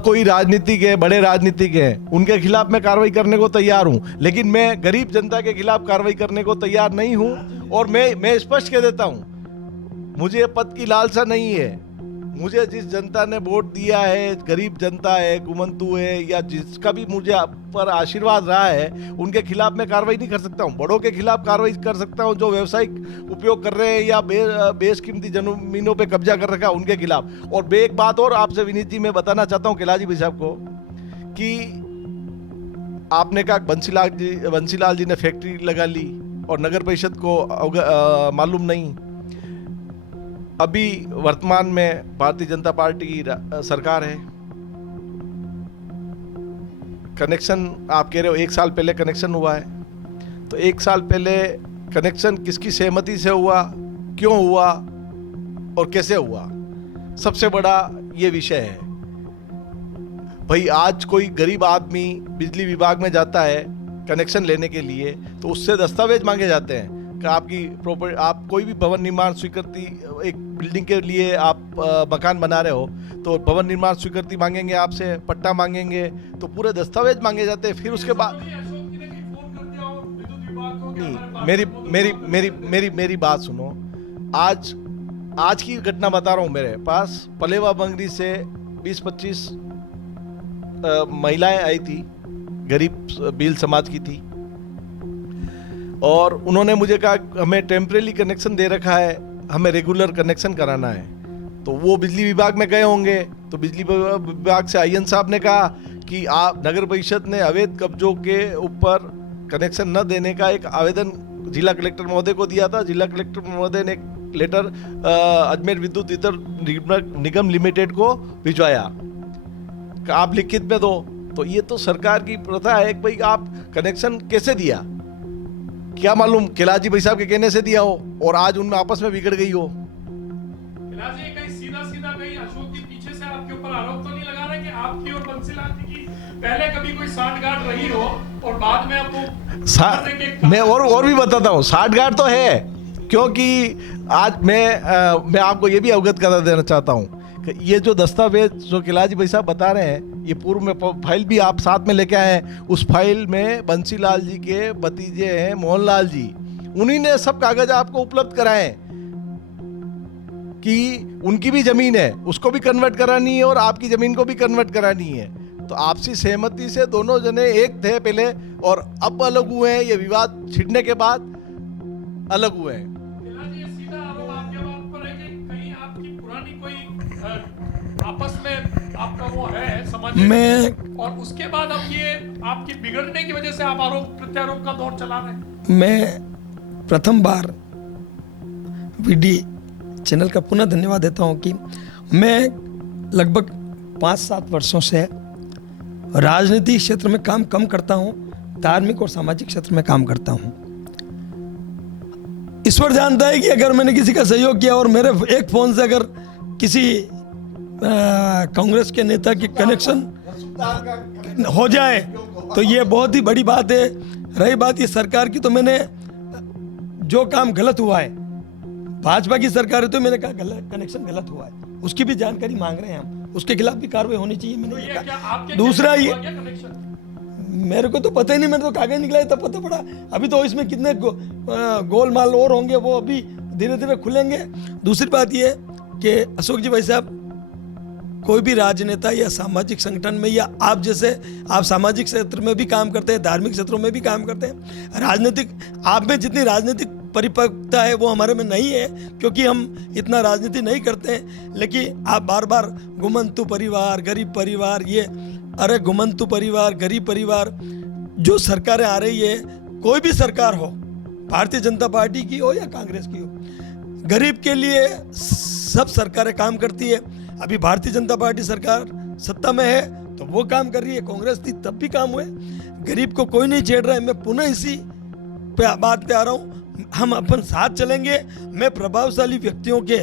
कोई राजनीतिक है, बड़े राजनीतिक हैं, उनके खिलाफ मैं कार्रवाई करने को तैयार हूं, लेकिन मैं गरीब जनता के खिलाफ कार्रवाई करने को तैयार नहीं हूं। और मैं स्पष्ट कह देता हूं, मुझे पद की लालसा नहीं है। मुझे जिस जनता ने वोट दिया है, गरीब जनता है, कुमंतु है, या जिसका भी मुझे पर आशीर्वाद रहा है, उनके खिलाफ मैं कार्रवाई नहीं कर सकता हूं। बड़ों के खिलाफ कार्रवाई कर सकता हूं जो व्यावसायिक उपयोग कर रहे हैं या बेशकीमती जमीनों पे कब्जा कर रखा है, उनके खिलाफ। और एक बात और आपसे विनीत जी मैं बताना चाहता हूं कैलाश जी भाई साहब को, कि आपने कहा बंसीलाल जी ने फैक्ट्री लगा ली और नगर परिषद को मालूम नहीं। अभी वर्तमान में भारतीय जनता पार्टी की सरकार है। कनेक्शन आप कह रहे हो 1 साल पहले कनेक्शन हुआ है, तो 1 साल पहले कनेक्शन किसकी सहमति से हुआ, क्यों हुआ और कैसे हुआ, सबसे बड़ा ये विषय है। भाई आज कोई गरीब आदमी बिजली विभाग में जाता है कनेक्शन लेने के लिए, तो उससे दस्तावेज मांगे जाते हैं कि आपकी प्रॉपर्टी, आप कोई भी भवन निर्माण स्वीकृति, एक बिल्डिंग के लिए आप मकान बना रहे हो तो भवन निर्माण स्वीकृति मांगेंगे आपसे, पट्टा मांगेंगे, तो पूरे दस्तावेज मांगे जाते हैं। फिर उसके बाद मेरी बात सुनो। आज की घटना बता रहा हूँ। मेरे पास पलेवा बंगरी से 20-25 महिलाएं आई थी, गरीब भील समाज की थी, और उन्होंने मुझे कहा हमें टेम्परेरी कनेक्शन दे रखा है, हमें रेगुलर कनेक्शन कराना है। तो वो बिजली विभाग में गए होंगे, तो बिजली विभाग से आईएन साहब ने कहा कि आप नगर परिषद ने अवैध कब्जों के ऊपर कनेक्शन न देने का एक आवेदन जिला कलेक्टर महोदय को दिया था। जिला कलेक्टर महोदय ने एक लेटर अजमेर विद्युत वितरण निगम लिमिटेड को भिजवाया कि आप लिखित में दो। तो ये तो सरकार की प्रथा है कि भाई आप कनेक्शन कैसे दिया, क्या मालूम कैलाश जी भाई साहब के कहने से दिया हो और आज उनमें आपस में बिगड़ गई हो। कैलाश जी कहीं सीधा कहीं अशोक जी पीछे से आपके ऊपर आरोप तो नहीं लगा रहे कि आपकी और बंसीलाल जी की पहले कभी कोई सांठगांठ रही हो और बाद में आपको मैं और भी बताता हूँ, सांठगांठ तो है, क्योंकि आज मैं आपको ये भी अवगत करा देना चाहता हूँ कि ये जो दस्तावेज जो कैलाश जी भाई साहब बता रहे हैं, ये पूर्व में फाइल भी आप साथ में लेके आए हैं। उस फाइल में बंसीलाल जी के भतीजे हैं मोहनलाल जी, उन्हीं ने सब कागज आपको उपलब्ध कराए कि उनकी भी जमीन है, उसको भी कन्वर्ट करानी है और आपकी जमीन को भी कन्वर्ट करानी है। तो आपसी सहमति से दोनों जने एक थे पहले और अब अलग हुए हैं। ये विवाद छिड़ने के बाद अलग हुए हैं। सीधा आरोप आपके बात पर है कि कहीं आपकी पुरानी कोई आपस में आपका वो है समझ मैं और उसके बाद अब ये आपकी बिगड़ने की वजह से आप आरोप प्रत्यारोप का दौर चला रहे हैं। मैं प्रथम बार वीडी चैनल का पुनः धन्यवाद देता हूं कि मैं लगभग 5-7 वर्षों से राजनीतिक क्षेत्र में काम कम करता हूं, धार्मिक और सामाजिक क्षेत्र में काम करता हूं। ईश्वर जानता है कि अगर मैंने किसी का सहयोग किया और मेरे एक फोन से अगर किसी कांग्रेस के नेता की कनेक्शन हो जाए तो ये बहुत ही बड़ी बात है। रही बात ये सरकार की, तो मैंने जो काम गलत हुआ है, भाजपा की सरकार है तो मैंने कहा कनेक्शन गलत हुआ है, उसकी भी जानकारी मांग रहे हैं हम, उसके खिलाफ भी कार्रवाई होनी चाहिए। मैंने कहा दूसरा ये मेरे को तो पता ही नहीं, मैंने तो कागज निकला तब पता पड़ा। अभी तो इसमें कितने गोलमाल और होंगे, वो अभी धीरे धीरे खुलेंगे। दूसरी बात ये कि अशोक जी भाई साहब, कोई भी राजनेता या सामाजिक संगठन में, या आप जैसे आप सामाजिक क्षेत्र में भी काम करते हैं, धार्मिक क्षेत्रों में भी काम करते हैं, राजनीतिक आप में जितनी राजनीतिक परिपक्वता है वो हमारे में नहीं है, क्योंकि हम इतना राजनीति नहीं करते हैं। लेकिन आप बार बार घुमंतु परिवार, गरीब परिवार, ये अरे घुमंतु परिवार, गरीब परिवार, जो सरकारें आ रही है, कोई भी सरकार हो, भारतीय जनता पार्टी की हो या कांग्रेस की हो, गरीब के लिए सब सरकारें काम करती है। अभी भारतीय जनता पार्टी सरकार सत्ता में है तो वो काम कर रही है, कांग्रेस थी तब भी काम हुए। गरीब को कोई नहीं छेड़ रहा है। मैं पुनः इसी बात पे आ रहा हूँ, हम अपन साथ चलेंगे। मैं प्रभावशाली व्यक्तियों के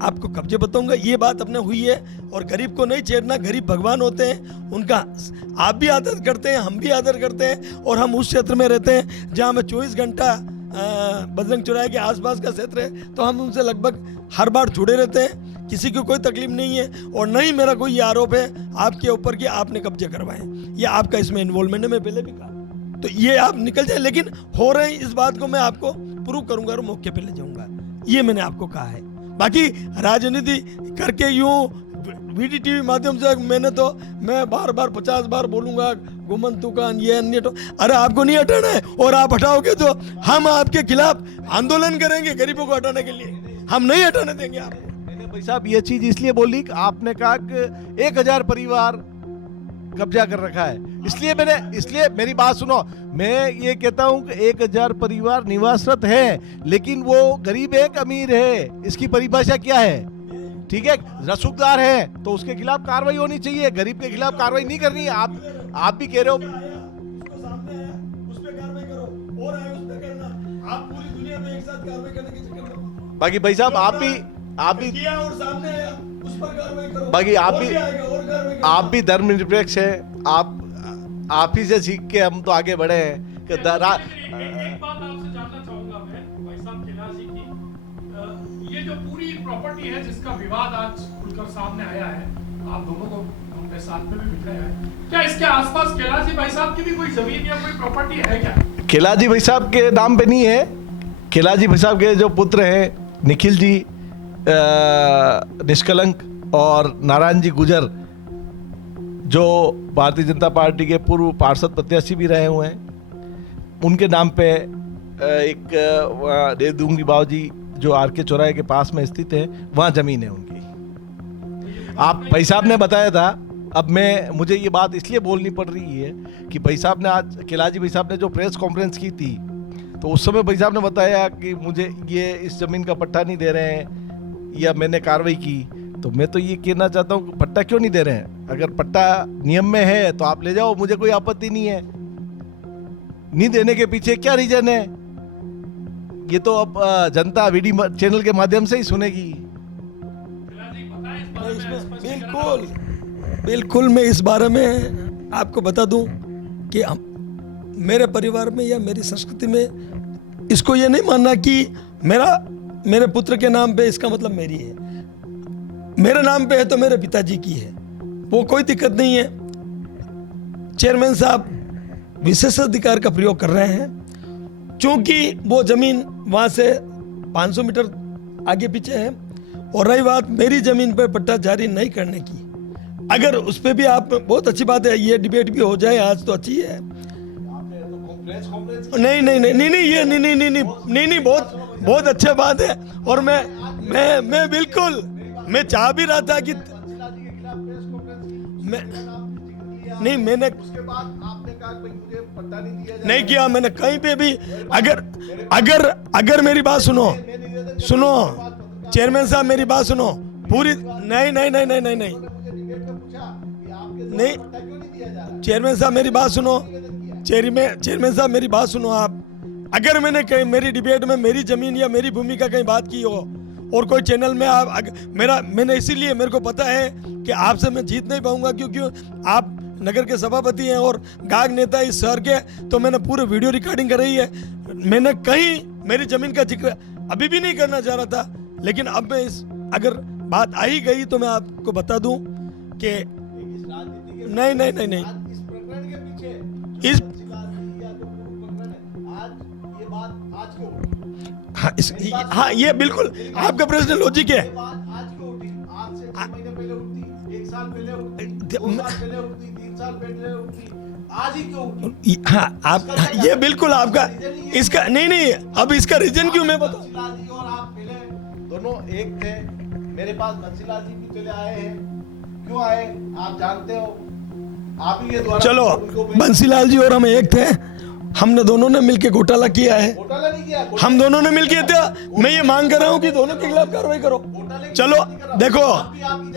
आपको कब्जे बताऊंगा, ये बात अपने हुई है। और गरीब को नहीं छेड़ना, गरीब भगवान होते हैं, उनका आप भी आदर करते हैं, हम भी आदर करते हैं। और हम उस क्षेत्र में रहते हैं जहाँ हमें 24 घंटा बजरंग चौराहे के आसपास का क्षेत्र है, तो हम उनसे लगभग हर बार जुड़े रहते हैं। किसी को कोई तकलीफ नहीं है, और नहीं मेरा कोई ये आरोप है आपके ऊपर कि आपने कब्जे करवाए, ये आपका इसमें इन्वॉल्वमेंट है। मैं पहले भी कहा, तो ये आप निकल जाए, लेकिन हो रहे हैं, इस बात को मैं आपको प्रूव करूंगा और मौके पे ले जाऊंगा, ये मैंने आपको कहा है। बाकी राजनीति करके यूं VDTV माध्यम से मैं बार बार 50 बार बोलूंगा घुमंतु का ये अन्य, तो अरे आपको नहीं हटाना है, और आप हटाओगे तो हम आपके खिलाफ आंदोलन करेंगे गरीबों को हटाने के लिए, हम नहीं हटाने देंगे आपको। मैंने भाई साहब ये चीज इसलिए बोली कि आपने कहा कि 1000 परिवार कब्जा कर रखा है, इसलिए मेरी बात सुनो। मैं ये कहता हूं कि 1000 परिवार निवासरत है, लेकिन वो गरीब है कि अमीर है, इसकी परिभाषा क्या है? ठीक है, रसूखदार है तो उसके खिलाफ कार्रवाई होनी चाहिए, गरीब के खिलाफ कार्रवाई नहीं करनी है। आप भी कह रहे हो उसको सामने आया, उस पे कार्रवाई करो, और आए उस पे करना। आप पूरी दुनिया में एक साथ कार्रवाई करने की चक्कर में, बाकी भाई साहब आप भी किया और सामने आया, उस पर कार्रवाई करो। बाकी और आएगा, और कार्रवाई करो। आप भी धर्मनिरपेक्ष है, आप ही से सीख के हम तो आगे बढ़े हैं कि एक बात आपसे जानना चाहूंगा मैं, भाई साहब कैलाश जी की, ये जो पूरी प्रॉपर्टी है जिसका विवाद आज खुलकर सामने आया है, आप दोनों को अपने साथ में भी बिठाया है, क्या इसके आसपास कैलाश जी भाई साहब की भी कोई जमीन या कोई प्रॉपर्टी है क्या? कैलाश जी भाई साहब के नाम पे नहीं है। कैलाश जी भाई साहब के जो पुत्र हैं निखिल जी निष्कलंक और नारायण जी गुजर, जो भारतीय जनता पार्टी के पूर्व पार्षद प्रत्याशी भी रहे हुए हैं, उनके नाम पे एक देवदूंगी बाबूजी जो RK चौराहे के पास में स्थित है, वहाँ जमीन है उनकी। आप भाई साहब ने बताया था, अब मुझे ये बात इसलिए बोलनी पड़ रही है कि भाई साहब ने आज कैलाश जी भाई साहब ने जो प्रेस कॉन्फ्रेंस की थी, तो उस समय भाई साहब ने बताया कि मुझे ये इस जमीन का पट्टा नहीं दे रहे हैं या मैंने कार्रवाई की। तो मैं तो ये कहना चाहता हूँ, पट्टा क्यों नहीं दे रहे हैं? अगर पट्टा नियम में है तो आप ले जाओ, मुझे कोई आपत्ति नहीं है। नहीं देने के पीछे क्या रीजन है, ये तो अब जनता VD चैनल के माध्यम से ही सुनेगी। बिल्कुल मैं इस बारे में आपको बता दूं कि मेरे परिवार में या मेरी संस्कृति में इसको ये नहीं मानना कि मेरे पुत्र के नाम पे इसका मतलब मेरी है। मेरे नाम पे है तो मेरे पिताजी की है, वो कोई दिक्कत नहीं है। चेयरमैन साहब विशेषाधिकार का प्रयोग कर रहे हैं, क्योंकि वो जमीन वहां से 500 मीटर आगे पीछे है। और रही बात मेरी जमीन पर पट्टा जारी नहीं करने की, अगर उस पर भी आप, बहुत अच्छी बात है, ये डिबेट भी हो जाए आज तो अच्छी है। नहीं, बहुत अच्छा बात है। और मैं बिल्कुल मैं चाह भी रहा था कि मैंने उसके बाद आपने कहा कि मुझे पट्टा नहीं दिया नहीं किया मैंने कहीं पे भी। अगर मेरी बात सुनो चेयरमैन साहब, मेरी बात सुनो पूरी। नहीं, चेयरमैन साहब मेरी बात सुनो, चेयरमैन साहब मेरी बात सुनो आप। अगर मैंने कहीं मेरी डिबेट में मेरी जमीन या मेरी भूमि का कहीं बात की हो और कोई चैनल में मैंने इसीलिए, मेरे को पता है कि आपसे मैं जीत नहीं पाऊंगा, क्योंकि आप नगर के सभापति हैं और गाग नेता इस शहर के, तो मैंने पूरे वीडियो रिकॉर्डिंग कराई है। मैंने कहीं मेरी जमीन का जिक्र अभी भी नहीं करना चाह रहा था, लेकिन अब मैं अगर बात आ ही गई तो मैं आपको बता दूं कि नहीं इस हाँ ये बिल्कुल आपका प्रश्न लॉजिक है। आज ही क्यों? हाँ आप ये बिल्कुल आपका इसका नहीं अब इसका रीजन क्यों मैं बताऊं? बंसीलाल जी और आप पहले दोनों एक थे। मेरे पास बंसीलाल जी भी पहले आए हैं। क्यों आए आप जानते हो? आप ही ये द्वारा चलो उनको बंसीलाल जी और हम एक थे, हमने दोनों ने मिलके घोटाला किया है। घोटाला नहीं किया। हम दोनों ने मिलके थे। मैं ये मांग कर रहा हूँ कि दोनों के खिलाफ कार्रवाई करो। चलो देखो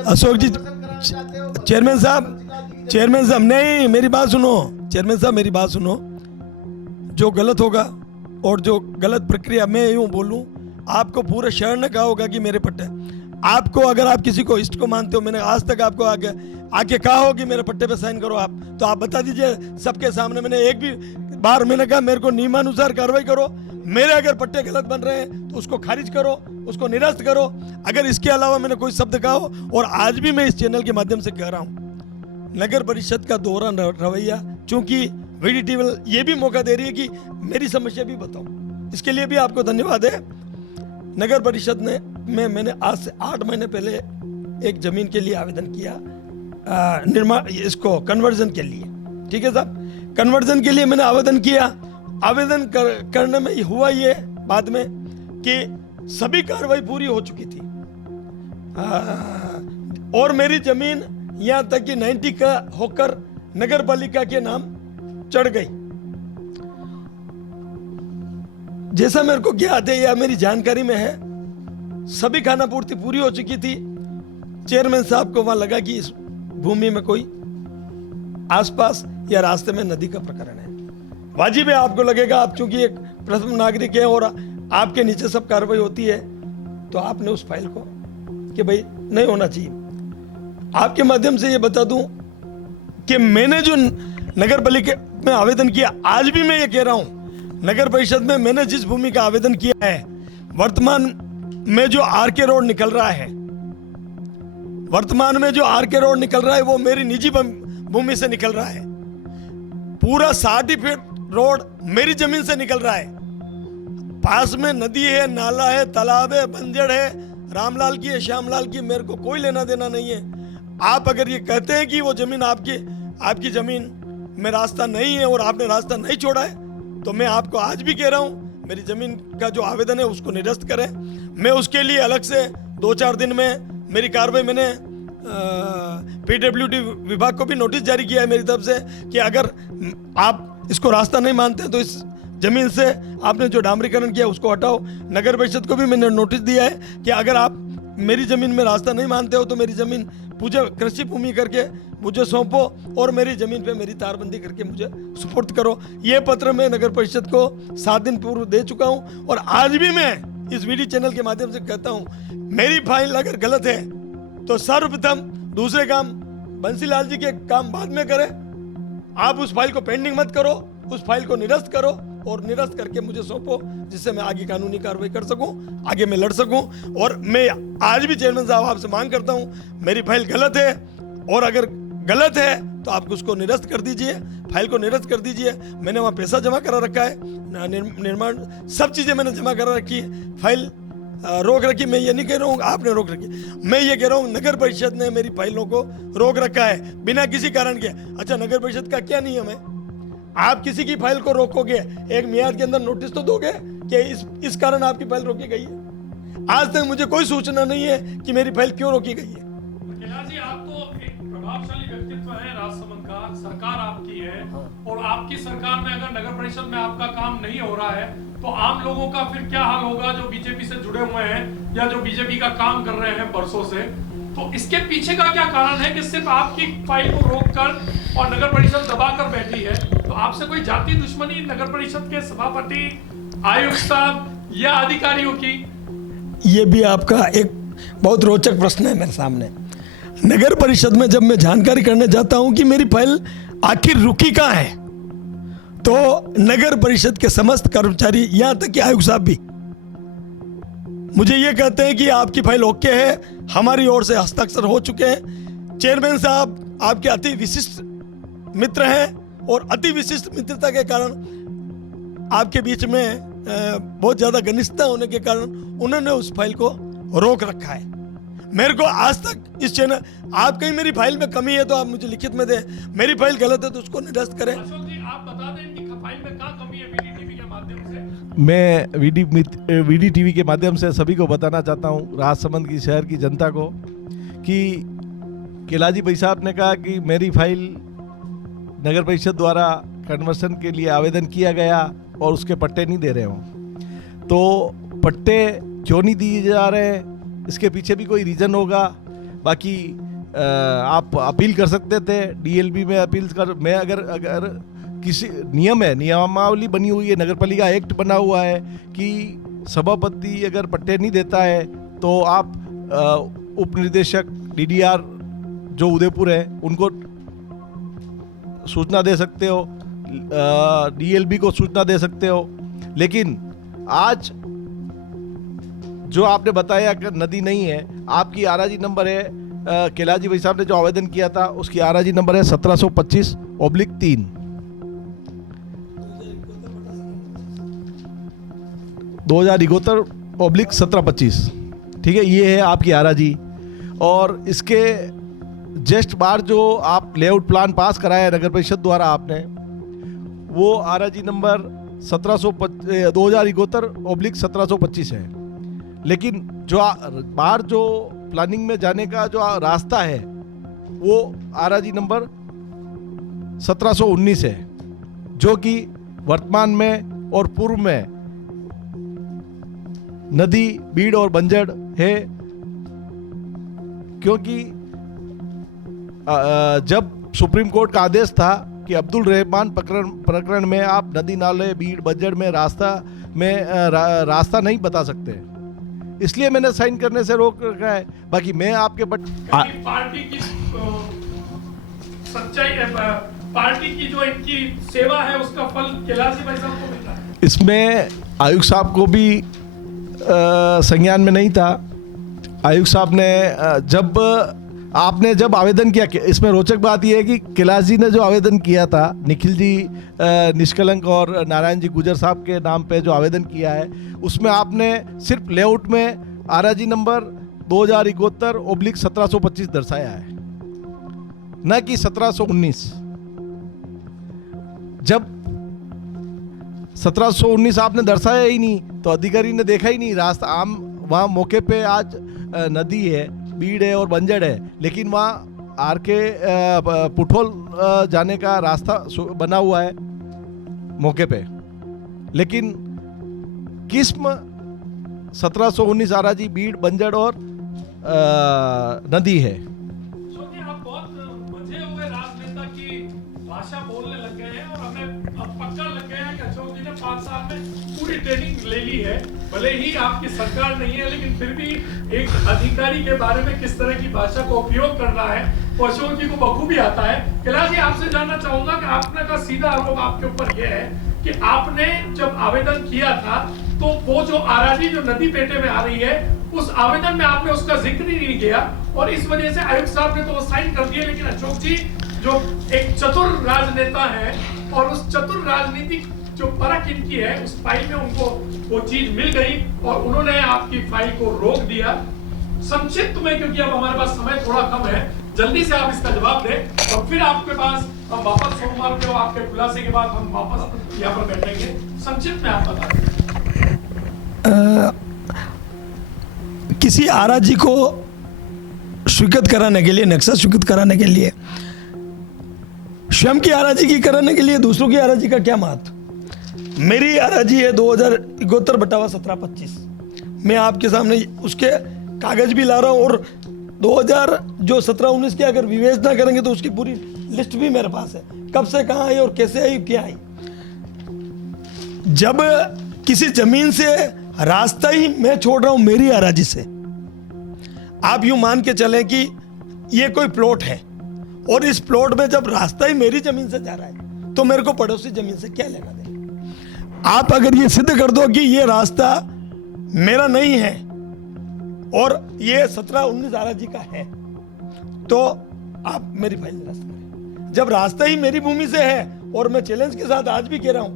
अशोक जी, चेयरमैन साहब नहीं, मेरी बात सुनो चेयरमैन साहब, मेरी बात सुनो। जो गलत होगा और जो गलत प्रक्रिया, मैं यूं बोलूं, आपको पूरे शहर ने कहा होगा कि मेरे पट्टे, आपको अगर आप किसी को इष्ट को मानते हो, मैंने आज तक आपको आके कहा हो कि मेरे पट्टे पे साइन करो आप, तो आप बता दीजिए सबके सामने। मैंने एक भी बार मैंने कहा मेरे को नियमानुसार कार्रवाई करो, मेरे अगर पट्टे गलत बन रहे हैं तो उसको खारिज करो, उसको निरस्त करो। अगर इसके अलावा मैंने कोई शब्द कहा हो, और आज भी मैं इस चैनल के माध्यम से कह रहा हूँ, नगर परिषद का दोहरा रवैया, चूंकि VDTV ये भी मौका दे रही है कि मेरी समस्या भी बताऊं, इसके लिए भी आपको धन्यवाद है। नगर परिषद ने मैंने आज से 8 महीने पहले एक जमीन के लिए आवेदन किया, निर्माण इसको कन्वर्जन के लिए, ठीक है साहब, कन्वर्जन के लिए मैंने आवेदन किया। आवेदन करने में हुआ ये बाद में कि सभी कार्रवाई पूरी हो चुकी थी, और मेरी जमीन यहाँ तक कि 90 का होकर नगर पालिका के नाम चढ़ गई। जैसा मेरे को ज्ञात है या मेरी जानकारी में है, सभी खाना पूर्ति पूरी हो चुकी थी। चेयरमैन साहब को वहां लगा कि इस भूमि में कोई आसपास या रास्ते में नदी का प्रकरण है, वाजिब है, आपको लगेगा, आप चूंकि एक प्रथम नागरिक है और आपके नीचे सब कार्रवाई होती है, तो आपने उस फाइल को कि भाई नहीं होना चाहिए। आपके माध्यम से ये बता दूं कि मैंने जो नगर पालिका में आवेदन किया, आज भी मैं ये कह रहा हूं, नगर परिषद में मैंने जिस भूमि का आवेदन किया है, वर्तमान में जो RK रोड निकल रहा है, वर्तमान में जो RK रोड निकल रहा है वो मेरी निजी भूमि से निकल रहा है। पूरा 60 फीट रोड मेरी जमीन से निकल रहा है। पास में नदी है, नाला है, तालाब है, बंजर है, रामलाल की है, श्यामलाल की, मेरे को कोई लेना देना नहीं है। आप अगर ये कहते हैं कि वो जमीन आपकी जमीन में रास्ता नहीं है और आपने रास्ता नहीं छोड़ा है, तो मैं आपको आज भी कह रहा हूं, मेरी जमीन का जो आवेदन है उसको निरस्त करें। मैं उसके लिए अलग से 2-4 दिन में मेरी कार्रवाई, मैंने PWD विभाग को भी नोटिस जारी किया है मेरी तरफ से कि अगर आप इसको रास्ता नहीं मानते तो इस जमीन से आपने जो डामरीकरण किया उसको हटाओ। नगर परिषद को भी मैंने नोटिस दिया है कि अगर आप मेरी जमीन में रास्ता नहीं मानते हो तो मेरी जमीन मुझे कृषि भूमि करके मुझे सौंपो और मेरी जमीन पे मेरी तारबंदी करके मुझे सुपुर्द करो। ये पत्र मैं नगर परिषद को 7 दिन पूर्व दे चुका हूं, और आज भी मैं इस VD चैनल के माध्यम से कहता हूं, मेरी फाइल अगर गलत है तो सर्वप्रथम दूसरे काम बंसीलाल जी के काम बाद में करें। आप उस फाइल को पेंडिंग मत करो, उस फाइल को निरस्त करो और निरस्त करके मुझे सौंपो, जिससे मैं आगे कानूनी कार्रवाई कर सकूं, आगे मैं लड़ सकूं। और मैं आज भी चेयरमैन साहब आपसे मांग करता हूं, मेरी फाइल गलत है, और अगर गलत है तो आप उसको निरस्त कर दीजिए, फाइल को निरस्त कर दीजिए। मैंने वहाँ पैसा जमा करा रखा है, निर्माण सब चीज़ें मैंने जमा करा रखी है, फाइल रोक रखी। मैं ये नहीं कह रहा हूँ आपने रोक रखी, मैं ये कह रहा हूँ नगर परिषद ने मेरी फाइलों को रोक रखा है बिना किसी कारण के। अच्छा, नगर परिषद का क्या नियम है? आप किसी की फाइल को रोकोगे, एक मियाद के अंदर नोटिस तो दोगे कि इस कारण आपकी फाइल रोकी गई है। आज तक मुझे कोई सूचना नहीं है कि मेरी फाइल क्यों रोकी गई है। जी, आप तो एक प्रभावशाली व्यक्तित्व है राजसमंद का, सरकार आपकी है, और आपकी सरकार में अगर नगर परिषद में आपका काम नहीं हो रहा है तो आम लोगों का फिर क्या हाल होगा जो बीजेपी से जुड़े हुए हैं या जो बीजेपी का काम कर रहे हैं बरसों से? तो इसके पीछे का क्या कारण है कि सिर्फ आपकी फाइल को रोककर और नगर परिषद दबाकर बैठी है? तो आपसे कोई जाति दुश्मनी नगर परिषद के सभापति, आयुक्त साहब या अधिकारियों की? ये भी आपका एक बहुत रोचक प्रश्न है मेरे सामने। नगर परिषद में जब मैं जानकारी करने जाता हूं कि मेरी फाइल आखिर रुकी कहाँ है, तो नगर परिषद के समस्त कर्मचारी, यहां तक कि आयुक्त साहब भी मुझे ये कहते हैं कि आपकी फाइल ओके है, हमारी ओर से हस्ताक्षर हो चुके हैं। चेयरमैन साहब आपके अति विशिष्ट मित्र हैं, और अति विशिष्ट मित्रता के कारण आपके बीच में बहुत ज़्यादा घनिष्ठता होने के कारण उन्होंने उस फाइल को रोक रखा है। मेरे को आज तक इस चैनल, आप कहीं मेरी फाइल में कमी है तो आप मुझे लिखित में दें, मेरी फाइल गलत है तो उसको निरस्त करें। अशोक जी, आप बता दें इनकी फाइल में क्या कमी है वीडीटीवी के माध्यम से। मैं वीडी टीवी के माध्यम से सभी को बताना चाहता हूँ, राजसमंद की शहर की जनता को, कि किलाजी भाई साहब ने कहा कि मेरी फाइल नगर परिषद द्वारा कन्वर्सन के लिए आवेदन किया गया और उसके पट्टे नहीं दे रहे हो। तो पट्टे क्यों नहीं दिए जा रहे हैं, इसके पीछे भी कोई रीज़न होगा। बाकी आप अपील कर सकते थे, डीएलबी में अपील कर, मैं अगर किसी नियम है, नियमावली बनी हुई है, नगरपालिका एक्ट बना हुआ है कि सभापति अगर पट्टे नहीं देता है तो आप उप निदेशक डीडीआर जो उदयपुर है उनको सूचना दे सकते हो, डीएलबी को सूचना दे सकते हो। लेकिन आज जो आपने बताया कि नदी नहीं है, आपकी आरआरजी नंबर है, किलाजी भाई साहब ने जो आवेदन किया था उसकी आरआरजी नंबर है 1725/3 2071/1725। ठीक है, ये है आपकी आरआरजी। और इसके जस्ट बार जो आप लेआउट प्लान पास कराया है नगर परिषद द्वारा आपने, वो आरआरजी नंबर 2071/1725 है। लेकिन जो बाहर जो प्लानिंग में जाने का जो रास्ता है वो आरआरजी नंबर 1719 है, जो कि वर्तमान में और पूर्व में नदी, बीड़ और बंजड़ है। क्योंकि जब सुप्रीम कोर्ट का आदेश था कि अब्दुल रहमान प्रकरण में आप नदी, नाले, बीड़, बंजड़ में रास्ता नहीं बता सकते, इसलिए मैंने साइन करने से रोक रखा है। बाकी मैं आपके पार्टी की सच्चाई, पार्टी की जो इनकी सेवा है उसका फल किलाजी भाई साहब को मिलता है। इसमें आयुक्त साहब को भी संज्ञान में नहीं था। आयुक्त साहब ने आपने जब आवेदन किया, इसमें रोचक बात यह है कि कैलाश जी ने जो आवेदन किया था, निखिल जी निष्कलंक और नारायण जी गुजर साहब के नाम पे जो आवेदन किया है, उसमें आपने सिर्फ लेआउट में आरआरजी नंबर 2071/1725 दर्शाया है, न कि 1719। जब 1719 आपने दर्शाया ही नहीं तो अधिकारी ने देखा ही नहीं रास्ता। आम वहाँ मौके पे आज नदी है, बीड़ है और बंजड़ है, लेकिन वहाँ आरके पुठोल जाने का रास्ता बना हुआ है मौके पे। लेकिन किस्म 1719 आरआरजी बीड़, बंजड़ और नदी है। आप बहुत मजे हुए राजनेता की भाषा बोलने लग गए हैं और हमें अब पक्का लग गया है कि अशोक जी ने 5 साल में पूरी ट्रेनिंग ले ली है। भले ही आपकी सरकार नहीं है, लेकिन फिर भी एक अधिकारी के बारे में किस तरह की भाषा का उपयोग कर रहा है वो अशोक जी को बखूबी आता है। कैलाश जी, आपसे जानना चाहूंगा कि आपने का सीधा आरोप आपके ऊपर यह है कि आपने जब आवेदन किया था तो वो जो आरआरजी जो नदी पेटे में आ रही है उस आवेदन में आपने उसका जिक्र ही नहीं किया और इस वजह से आयुक्त साहब ने तो वो साइन कर दिए। लेकिन अशोक जी जो एक चतुर राजनेता है और उस चतुर राजनीतिक जो परख इनकी है, उस फाइल में उनको वो चीज मिल गई और उन्होंने आपकी फाइल को रोक दिया। संक्षिप्त में, क्योंकि अब हमारे पास समय थोड़ा कम है, जल्दी से आप इसका जवाब दें और फिर आपके पास हम वापस सोमवार के आपके खुलासे के बाद हम वापस यहाँ पर बैठेंगे। संक्षिप्त में आप बता दें। किसी आरआरजी को स्वीकृत कराने के लिए, नक्शा स्वीकृत कराने के लिए, स्वयं की आरआरजी की कराने के लिए दूसरों की आरआरजी का क्या महत्व। मेरी आरआरजी है 2071/1725। मैं आपके सामने उसके कागज भी ला रहा हूं और 2017-19 की अगर विवेचना करेंगे तो उसकी पूरी लिस्ट भी मेरे पास है, कब से कहां आई और कैसे आई, क्या आई। जब किसी जमीन से रास्ता ही मैं छोड़ रहा हूं मेरी आरआरजी से, आप यूं मान के चलें कि ये कोई प्लॉट है और इस प्लॉट में जब रास्ता ही मेरी जमीन से जा रहा है तो मेरे को पड़ोसी जमीन से क्या लेना देना। आप अगर ये सिद्ध कर दो कि ये रास्ता मेरा नहीं है और ये 17-19 आरआरजी का है तो आप मेरी फाइल निरस्त करें। जब रास्ता ही मेरी भूमि से है और मैं चैलेंज के साथ आज भी कह रहा हूं,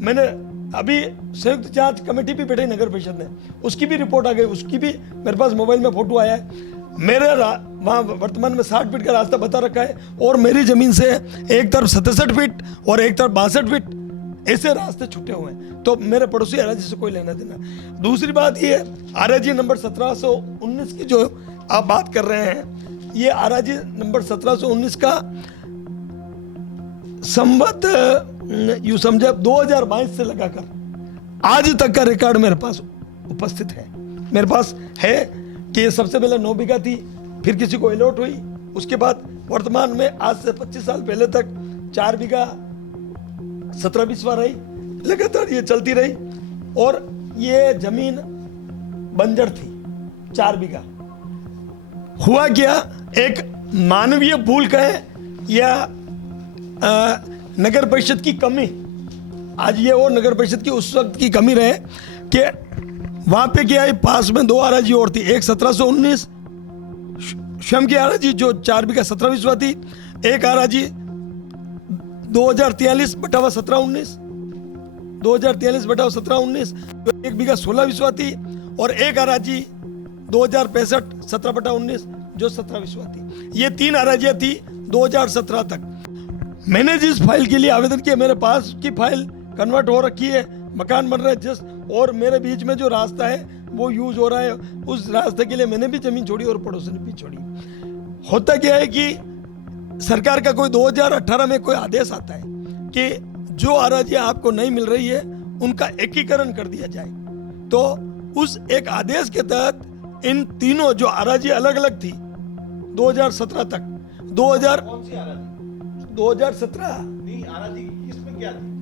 मैंने अभी संयुक्त जांच कमेटी भी बैठी नगर परिषद में, उसकी भी रिपोर्ट आ गई, उसकी भी मेरे पास मोबाइल में फोटो आया है। मेरे वहाँ वर्तमान में 60 फीट का रास्ता बता रखा है और मेरी जमीन से एक तरफ 67 फीट और एक तरफ 62 फीट ऐसे रास्ते छुटे हुए हैं। तो मेरे पड़ोसी आरएजी से कोई लेना देना। दूसरी बात ये आरएजी नंबर 1719 की जो आप बात कर रहे हैं, ये आरएजी नंबर 1719 का संवत यूं समझे 2022 से लगाकर आज तक का रिकॉर्ड मेरे पास उपस्थित है। मेरे पास है कि सबसे पहले 9 बीघा थी, फिर किसी को अलॉट हुई, उसके बाद वर्तमान में आज से 25 साल पहले तक 4 बीघा 17-20वां रही, लगातार ये चलती रही। और ये जमीन बंजर थी 4 बीघा। हुआ क्या, एक मानवीय भूल कहें या नगर परिषद की कमी, आज ये और नगर परिषद की उस वक्त की कमी रहे कि वहां पे क्या है, पास में 2 आरएजी और थी, एक 1719 स्वयं की आरएजी जो 4 बीघा 17-20वां थी, एक आरएजी 2043/1719 2043/1719 जो 1 बीघा 16-20वां थी, और एक आरएजी 2065 17/19 जो 17-20वां थी। ये 3 आरएजियां थी 2017 तक। मैंने जिस फाइल के लिए आवेदन किया, मेरे पास की फाइल कन्वर्ट हो रखी है, मकान बन रहा है जिस, और मेरे बीच में जो रास्ता है वो यूज हो रहा है, उस रास्ते के लिए मैंने भी जमीन छोड़ी और पड़ोसी ने भी छोड़ी। होता क्या है कि सरकार का कोई 2018 में कोई आदेश आता है कि जो आरएजी आपको नहीं मिल रही है उनका एकीकरण कर दिया जाए। तो उस एक आदेश के तहत इन तीनों जो आरएजी अलग अलग थी 2017 तक, 2017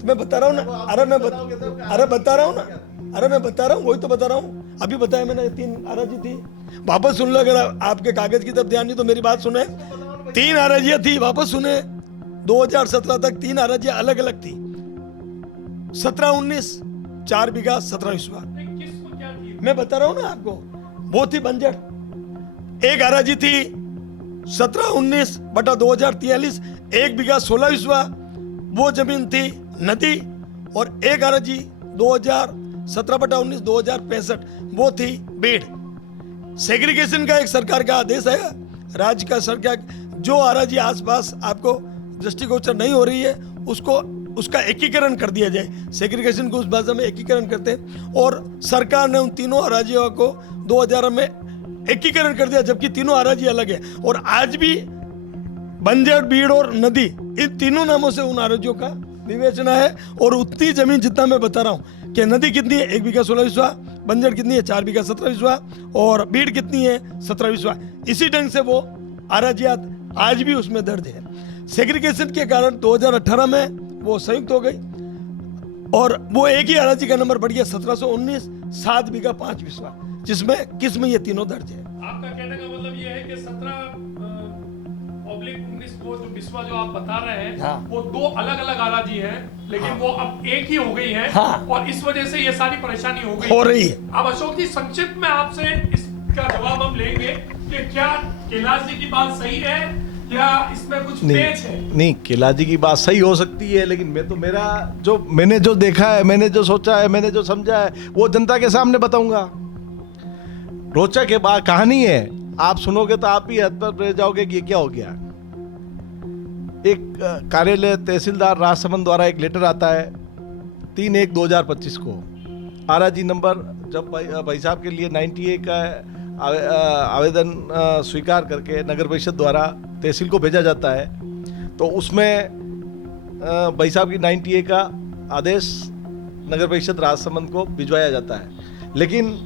मैं बता रहा हूँ ना, अरे मैं बता रहा हूँ, वही तो बता रहा हूँ। अभी बताया मैंने 3 आरएजी थी, वापस सुन लो, अगर आपके कागज की तरफ ध्यान नहीं तो मेरी बात सुने। 3 आरएजियां थी, वापस सुने, 2017 तक 3 आरएजियां अलग अलग थी, 17-19 4 बीघा 17-20वां। मैं बता रहा हूँ ना आपको, वो थी बंजर। एक आरएजी थी 17-19/2043 1 बीघा 16-20वां, वो जमीन थी नदी, और एक आरएजी 2017/19 2065 वो थी बेड़। सेग्रीगेशन का एक सरकार का आदेश है, राज्य का सरकार, जो आरएजी आसपास आपको दृष्टिगोचर नहीं हो रही है उसको उसका एकीकरण कर दिया जाए। सेग्रीगेशन को उस भाषा में एकीकरण करते हैं, और सरकार ने उन तीनों आरएजियों को 2000 में एकीकरण कर दिया, जबकि तीनों आरएजी अलग है। और आज भी बंजर, बीड़ और नदी, इन तीनों नामों से उन आरएजियों का विवेचना है। और उतनी जमीन जितना मैं बता रहा हूँ कि नदी कितनी है 1 बीघा 16-20वां, बंजर कितनी है 4 बीघा 17-20वां, और बीड़ कितनी है 17-20वां। इसी ढंग से वो आरएजियात आज भी उसमें दर्ज है। सेग्रीगेशन के कारण 2018 में वो संयुक्त हो गई, और वो एक ही आरएजी का नंबर बढ़ गया 1719 7 बीघा 5-20वां, जिसमें किसमें ये तीनों दर्ज है। आपका कहने का मतलब ये है कि 17/19 को जो बिस्वा जो आप बता रहे हैं, हाँ। वो 2 अलग अलग आरएजी हैं, लेकिन हाँ। वो अब एक ही हो गई है, हाँ। और इस वजह से ये सारी परेशानी हो गई हो रही है। अब अशोक जी, संक्षिप्त में आपसे इसका जवाब हम लेंगे कि क्या कैलाश जी की बात सही है या इसमें कुछ पेच है? नहीं, कैलाश जी की बात सही हो सकती है, लेकिन मैं तो मैंने जो देखा है, मैंने जो सोचा है, मैंने जो समझा है, वो जनता के सामने बताऊंगा। रोचक है बात, कहानी है, आप सुनोगे तो आप भी हतप्रभ रह जाओगे कि ये क्या हो गया। एक कार्यालय तहसीलदार राजसमंद द्वारा एक लेटर आता है 3/1/2025 को, आरएजी नंबर जब भाई साहब के लिए 98 का आवेदन स्वीकार करके नगर परिषद द्वारा तहसील को भेजा जाता है, तो उसमें भाई साहब की 98 का आदेश नगर परिषद राजसमंद को भिजवाया जाता है। लेकिन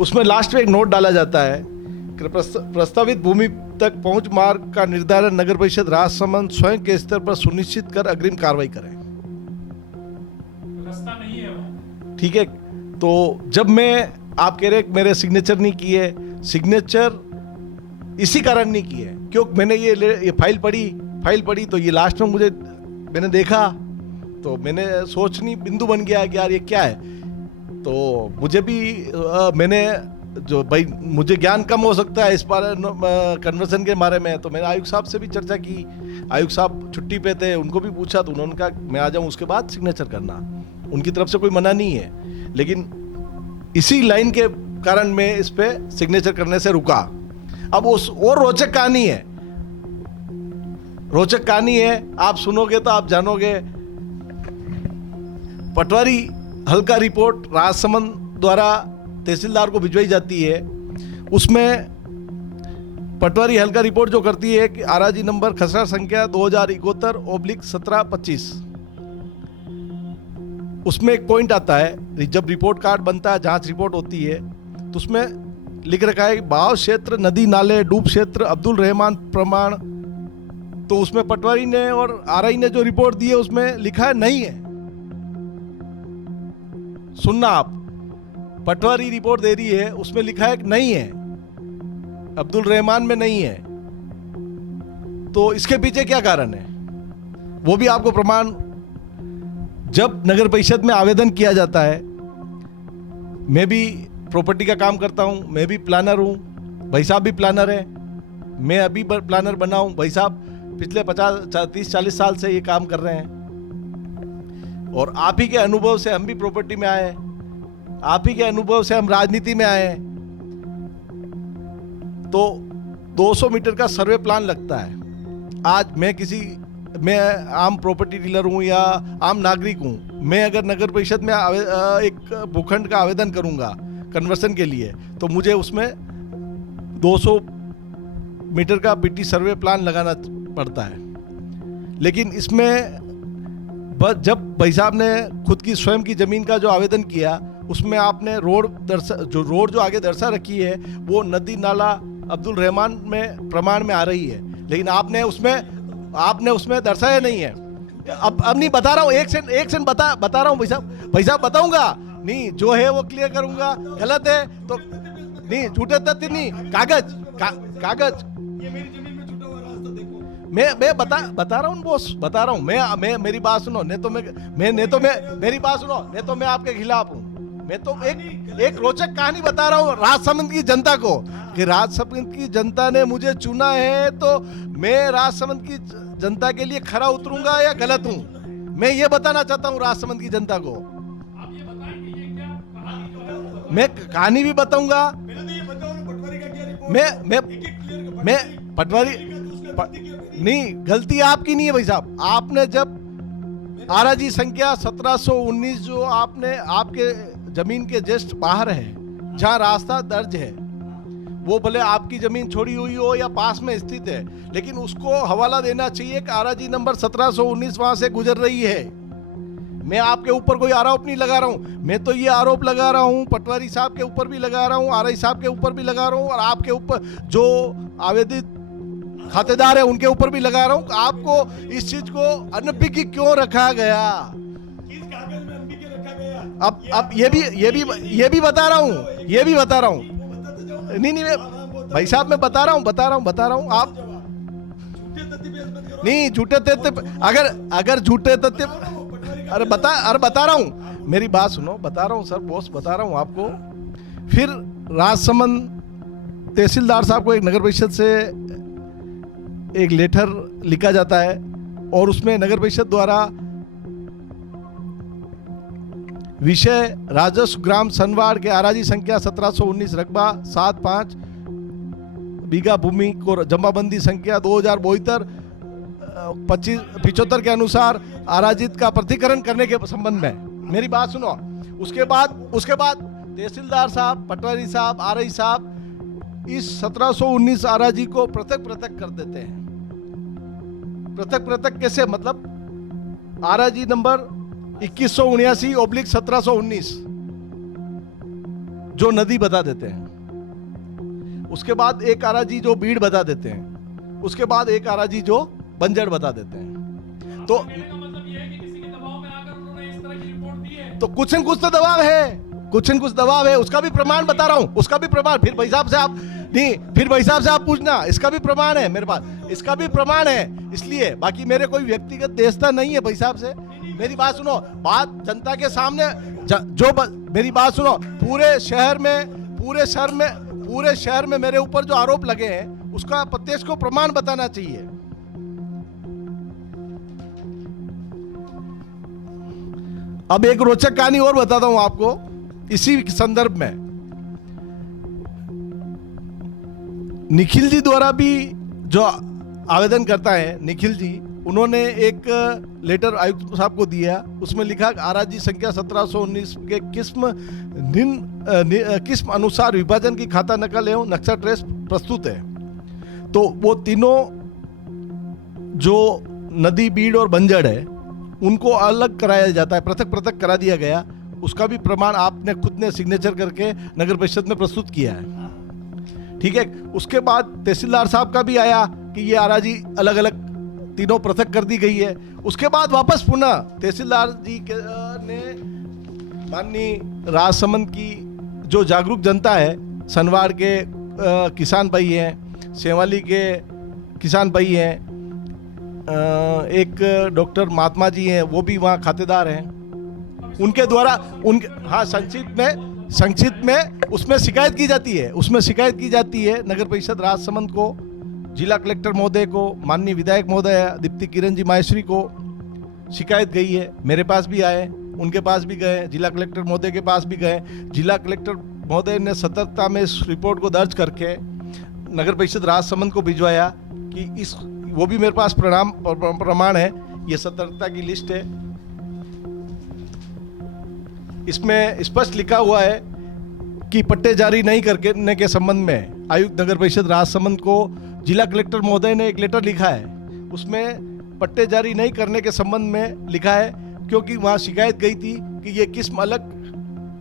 उसमें लास्ट में एक नोट डाला जाता है कि प्रस्तावित भूमि तक पहुंच मार्ग का निर्धारण नगर परिषद राजसमंद स्वयं के स्तर पर सुनिश्चित कर अग्रिम कार्रवाई करें। रास्ता नहीं है वो। ठीक है, तो जब आप कह रहे मेरे सिग्नेचर नहीं किए, सिग्नेचर इसी कारण नहीं किए क्योंकि मैंने ये फाइल पढ़ी तो ये लास्ट में मैंने देखा, तो मैंने सोचनी बिंदु बन गया कि यार ये क्या है। तो मुझे भी मैंने जो भाई मुझे ज्ञान कम हो सकता है इस बारे कन्वर्सन के बारे में, तो मैंने आयुक्त साहब से भी चर्चा की। आयुक्त साहब छुट्टी पे थे, उन्होंने भी पूछा तो उन्होंने कहा मैं आ जाऊँ, उसके बाद सिग्नेचर करना। उनकी तरफ से कोई मना नहीं है, लेकिन इसी लाइन के कारण मैं इस पे सिग्नेचर करने से रुका। अब उस और रोचक कहानी है, रोचक कहानी है, आप सुनोगे तो आप जानोगे। पटवारी हल्का रिपोर्ट राजसमंद द्वारा तहसीलदार को भिजवाई जाती है। उसमें पटवारी हल्का रिपोर्ट जो करती है कि आरआजी नंबर खसरा संख्या 2071/1725, उसमें एक पॉइंट आता है, जब रिपोर्ट कार्ड बनता है, जांच रिपोर्ट होती है, तो उसमें लिख रखा है बाव क्षेत्र, नदी नाले, डूब क्षेत्र, अब्दुल रहमान प्रमाण। तो उसमें पटवारी ने और आरआई ने जो रिपोर्ट दी है उसमें लिखा है नहीं है। सुनना आप, पटवारी रिपोर्ट दे रही है, उसमें लिखा है कि नहीं है, अब्दुल रहमान में नहीं है। तो इसके पीछे क्या कारण है वो भी आपको प्रमाण, जब नगर परिषद में आवेदन किया जाता है, मैं भी प्रॉपर्टी का काम करता हूं, मैं भी प्लानर हूं, भाई साहब भी प्लानर है, मैं अभी प्लानर बना हूं, भाई साहब पिछले 30-40 साल से ये काम कर रहे हैं। और आप ही के अनुभव से हम भी प्रॉपर्टी में आए, आप ही के अनुभव से हम राजनीति में आए। तो 200 मीटर का सर्वे प्लान लगता है। आज मैं आम प्रॉपर्टी डीलर हूं या आम नागरिक हूं, मैं अगर नगर परिषद में एक भूखंड का आवेदन करूंगा कन्वर्सन के लिए, तो मुझे उसमें 200 मीटर का पीटी सर्वे प्लान लगाना पड़ता है। लेकिन इसमें जब भाई साहब ने खुद की स्वयं की जमीन का जो आवेदन किया, उसमें आपने रोड जो आगे दर्शा रखी है वो नदी नाला अब्दुल रहमान में प्रमाण में आ रही है, लेकिन आपने उसमें दर्शाया नहीं है। अब नहीं बता रहा हूँ, एक सेकंड बता रहा हूँ भाई साहब बताऊंगा नहीं, जो है वो क्लियर करूंगा, गलत है तो नहीं, झूठे तथ्य नहीं, कागज मैं बता रहा हूँ बॉस, बता रहा हूँ मैं मेरी बात सुनो, नहीं तो मेरी बात सुनो, नहीं तो मैं आपके खिलाफ हूँ। मैं तो एक रोचक कहानी बता रहा हूँ राजसमंद की जनता को, कि राजसमंद की जनता ने मुझे चुना है, तो मैं राजसमंद की जनता के लिए खरा उतरूंगा या गलत हूँ, मैं ये बताना चाहता हूँ राजसमंद की जनता को। मैं कहानी भी बताऊंगा, मैं पटवारी नहीं, गलती आपकी नहीं है भाई साहब। आपने जब आरआजी संख्या 1719 जो आपके जमीन के जस्ट बाहर है, जहां रास्ता दर्ज है, वो भले आपकी जमीन छोड़ी हुई हो या पास में स्थित है, लेकिन उसको हवाला देना चाहिए कि आरआजी नंबर 1719 वहां से गुजर रही है। मैं आपके ऊपर कोई आरोप नहीं लगा रहा हूं, मैं तो ये आरोप लगा रहा हूं, पटवारी साहब के ऊपर भी लगा रहा हूं, आरआई साहब के ऊपर भी लगा रहा हूं, और आपके ऊपर जो आवेदित खातेदार है उनके ऊपर भी लगा रहा हूं। आपको इस चीज को अनभिज्ञ क्यों रखा गया? अब ये भी बता रहा हूं, नहीं भाई साहब मैं बता रहा हूं आप नहीं, झूठे तथ्य अगर झूठे तथ्य, अरे बता रहा हूं, मेरी बात सुनो, बता रहा हूं सर बॉस, बता रहा हूं आपको। फिर राजसमंद तहसीलदार साहब को एक नगर परिषद से एक लेटर लिखा जाता है, और उसमें नगर परिषद द्वारा विषय राजस्व ग्राम सनवाड़ के आरआजी संख्या 1719 रकबा 7-5 बीघा भूमि को जमाबंदी संख्या 2072-25-75 के अनुसार आराजित का प्रतिकरण करने के संबंध में। मेरी बात सुनो, उसके बाद तहसीलदार साहब, पटवारी साहब, आरआई साहब इस 1719 आराजी को पृथक कर देते हैं। पृथक कैसे? मतलब आराजी नंबर 2179/1719 जो नदी बता देते हैं, उसके बाद एक आराजी जो बीड़ बता देते हैं, उसके बाद एक आराजी जो बंजर बता देते हैं। तो मतलब ये है कि किसी के दबाव में आकर उन्होंने इस तरह की रिपोर्ट दी है, तो कुछ न कुछ तो दबाव है, उसका भी प्रमाण बता रहा हूं, उसका भी प्रमाण। फिर भाई साहब से आप पूछना, इसका भी प्रमाण है मेरे पास, इसका भी प्रमाण है। इसलिए बाकी मेरे कोई व्यक्तिगत देशता नहीं है भाई साहब से। मेरी बात सुनो, बात जनता के सामने मेरी बात सुनो, पूरे शहर में मेरे ऊपर जो आरोप लगे हैं उसका प्रत्यक्ष को प्रमाण बताना चाहिए। अब एक रोचक कहानी और बताता हूं आपको इसी संदर्भ में। निखिल जी द्वारा भी जो आवेदन करता है, निखिल जी, उन्होंने एक लेटर आयुक्त साहब को दिया, उसमें लिखा आरजी संख्या 1719 के किस्म अनुसार विभाजन की खाता नकल एवं नक्शा ट्रेस प्रस्तुत है। तो वो तीनों जो नदी, बीड़ और बंजड़ है उनको अलग कराया जाता है, पृथक पृथक करा दिया गया। उसका भी प्रमाण आपने खुद ने सिग्नेचर करके नगर परिषद में प्रस्तुत किया है, ठीक है। उसके बाद तहसीलदार साहब का भी आया कि ये आरजी अलग अलग तीनों पृथक कर दी गई है। उसके बाद वापस पुनः तहसीलदार जी ने माननीय राजसमंद की जो जागरूक जनता है, सनवाड़ के किसान भाई हैं, सेवाली के किसान भाई हैं, एक डॉक्टर महात्मा जी हैं, वो भी वहाँ खातेदार हैं, उनके द्वारा उनके हाँ संक्षिप्त में उसमें शिकायत की जाती है। उसमें शिकायत की जाती है नगर परिषद राजसमंद को, जिला कलेक्टर महोदय को, माननीय विधायक महोदय दीप्ति किरण जी माहेश्वरी को शिकायत गई है। मेरे पास भी आए, उनके पास भी गए, जिला कलेक्टर महोदय के पास भी गए। जिला कलेक्टर महोदय ने सतर्कता में इस रिपोर्ट को दर्ज करके नगर परिषद राजसमंद को भिजवाया कि इस वो भी मेरे पास प्रमाण है, ये सतर्कता की लिस्ट है। इसमें स्पष्ट लिखा हुआ है कि पट्टे जारी नहीं करने के संबंध में आयुक्त नगर परिषद राजसमंद को जिला कलेक्टर महोदय ने एक लेटर लिखा है। उसमें पट्टे जारी नहीं करने के संबंध में लिखा है क्योंकि वहाँ शिकायत गई थी कि ये किस्म अलग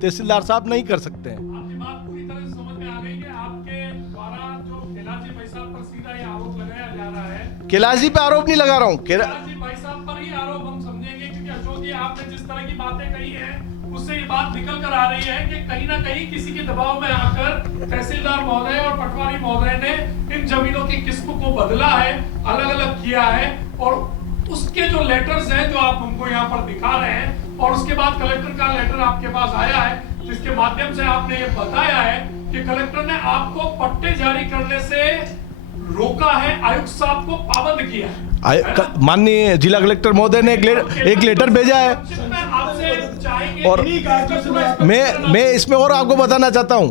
तहसीलदार साहब नहीं कर सकते हैं। आपकी बात पूरी तरह से समझ में आ गई कि आपके द्वारा जो कैलाश भाई साहब पर सीधा ये आरोप लगाया जा रहा है। कैलाश जी पे आरोप नहीं लगा रहा हूँ, कैलाश भाई साहब पर ही आरोप हम समझेंगे, क्योंकि अशोक जी आपने जिस तरह की बातें कही है उससे ये बात निकल कर आ रही है कि कहीं ना कहीं किसी के दबाव में आकर तहसीलदार महोदय और पटवारी महोदय ने इन जमीनों की किस्म को बदला है, अलग अलग किया है, और उसके जो लेटर्स हैं जो आप हमको यहाँ पर दिखा रहे हैं, और उसके बाद कलेक्टर का लेटर आपके पास आया है जिसके माध्यम से आपने ये बताया है कि कलेक्टर ने आपको पट्टे जारी करने से रोका है, आयुक्त साहब को पाबंद किया है। माननीय जिला कलेक्टर महोदय ने एक लेटर भेजा है। और मैं इसमें और आपको बताना चाहता हूं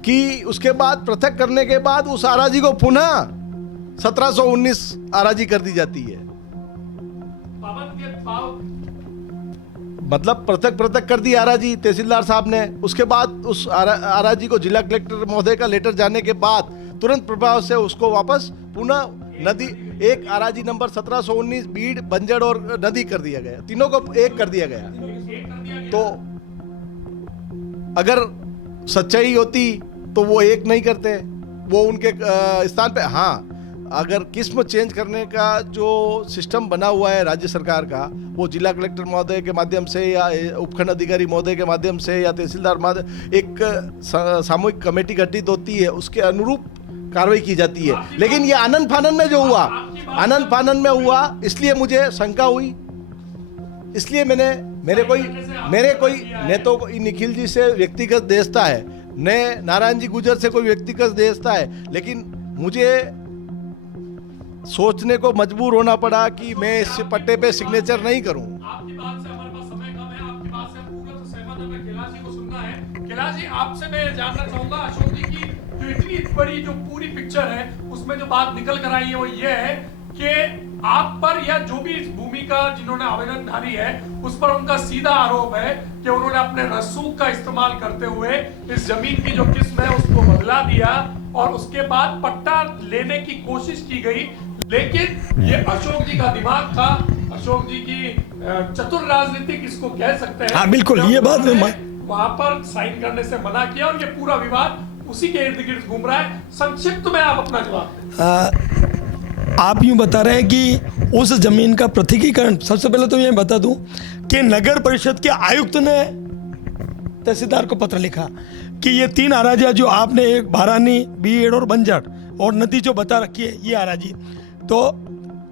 कि उसके बाद पृथक करने के बाद उस आरजी को पुनः 1719 आरजी कर दी जाती है। मतलब पृथक कर दी आरजी तहसीलदार साहब ने। उसके बाद उस आरजी को जिला कलेक्टर महोदय का लेटर जाने के बाद तुरंत प्रभाव से उसको वापस पुनः नदी एक आरजी नंबर 1719 बीड़, बंजड़ और नदी कर दिया गया, तीनों को एक कर दिया गया। तो अगर सच्चाई होती तो वो एक नहीं करते, वो उनके स्थान पे। हाँ, अगर किस्म चेंज करने का जो सिस्टम बना हुआ है राज्य सरकार का, वो जिला कलेक्टर महोदय के माध्यम से या उपखंड अधिकारी महोदय के माध्यम से या तहसीलदार महोदय एक सामूहिक कमेटी गठित होती है, उसके अनुरूप कार्रवाई की जाती है। लेकिन ये आनंद फानन में जो हुआ, आनंद फानन में हुआ, इसलिए मुझे शंका हुई, इसलिए मेरे कोई ने तो निखिल जी से व्यक्तिगत देशता है, न नारायण जी गुजर से कोई व्यक्तिगत देशता है, लेकिन मुझे सोचने को मजबूर होना पड़ा कि मैं इस पट्टे पे सिग्नेचर नहीं करूं। आपकी बात से हमारे पास समय कम है, आपकी बात से पूर्ण सहमत है। मैं कैलाश जी को सुनना है। कैलाश जी, आपसे मैं जानना चाहूंगा, अशोक जी की जो इतनी बड़ी जो पूरी पिक्चर है उसमें जो बात निकल कर आई है वो ये है कि आप पर या जो भी इस भूमि का जिन्होंने आवेदन धारी है उस पर उनका सीधा आरोप है कि उन्होंने अपने रसूख का इस्तेमाल करते हुए इस जमीन की जो किस्म है उसको बदला दिया और उसके बाद पट्टा लेने की कोशिश की गई। लेकिन ये अशोक जी का दिमाग था, अशोक जी की चतुर राजनीति किसको कह सकते हैं। हाँ बिल्कुल, ये बात में वहां पर साइन करने से मना किया और ये पूरा विवाद उसी के इर्द गिर्द घूम रहा है। संक्षिप्त में आप अपना जवाब। आप यूं बता रहे हैं कि उस जमीन का पृथकीकरण, सबसे पहले तो ये बता दूं कि नगर परिषद के आयुक्त ने तहसीलदार को पत्र लिखा कि ये 3 आराजियां जो आपने, एक भारानी, बीड़ और बंजड़ और नदी जो बता रखी है, ये आराजी, तो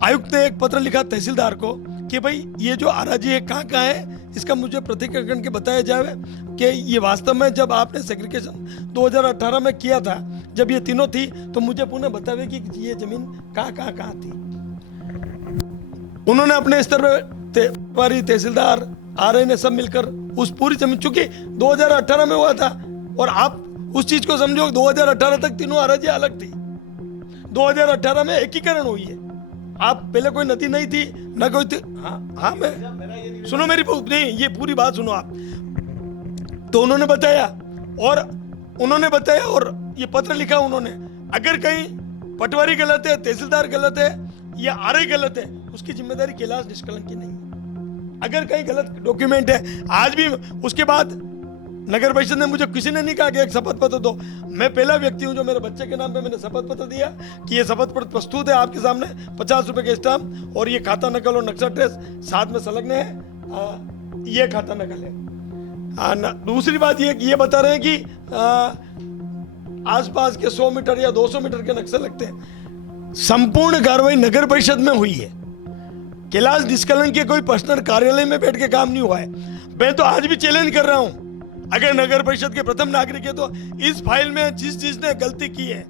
आयुक्त ने एक पत्र लिखा तहसीलदार को कि भाई ये जो आराजी है कहाँ है, इसका मुझे पृथकीकरण के बताया जाए कि ये वास्तव में जब आपने सेग्रीगेशन 2018 में किया था, जब ये तीनों थी, तो मुझे पुनः बतावे कि ये जमीन कहाँ थी। उन्होंने अपने स्तर पर तहसीलदार आरआई ने सब मिलकर उस पूरी जमीन, चूंकि 2018 में हुआ था और आप उस चीज को समझो, 2018 तक तीनों आरजियां अलग थी, 2018 में एकीकरण हुई है। आप पहले कोई नदी नहीं थी ना कोई थी। हाँ मैं सुनो मेरी नहीं, ये पूरी बात सुनो आप। तो उन्होंने बताया और ये पत्र लिखा उन्होंने, अगर कहीं पटवारी गलत है, तहसीलदार गलत है या आरआई गलत है, उसकी जिम्मेदारी कैलाश निष्कलंक की नहीं है। अगर कहीं गलत डॉक्यूमेंट है, आज भी उसके बाद नगर परिषद ने मुझे किसी ने नहीं कहा कि एक शपथ पत्र दो। मैं पहला व्यक्ति हूं जो मेरे बच्चे के नाम पे मैंने शपथ पत्र दिया कि ये शपथ पत्र प्रस्तुत है आपके सामने, 50 रुपए के स्टाम्प और ये खाता नकल और नक्शा ट्रेस साथ में संलग्न है। ये खाता नकल है। दूसरी बात ये बता रहे हैं कि आसपास के 100 मीटर या 200 मीटर के नक्शे लगते हैं। संपूर्ण कार्रवाई नगर परिषद में हुई है। कैलाश निष्कलंक के कोई पर्सनल कार्यालय में बैठ के काम नहीं हुआ है। मैं तो आज भी चैलेंज कर रहा हूं, अगर नगर परिषद के प्रथम नागरिक है तो इस फाइल में जिस चीज ने गलती की है,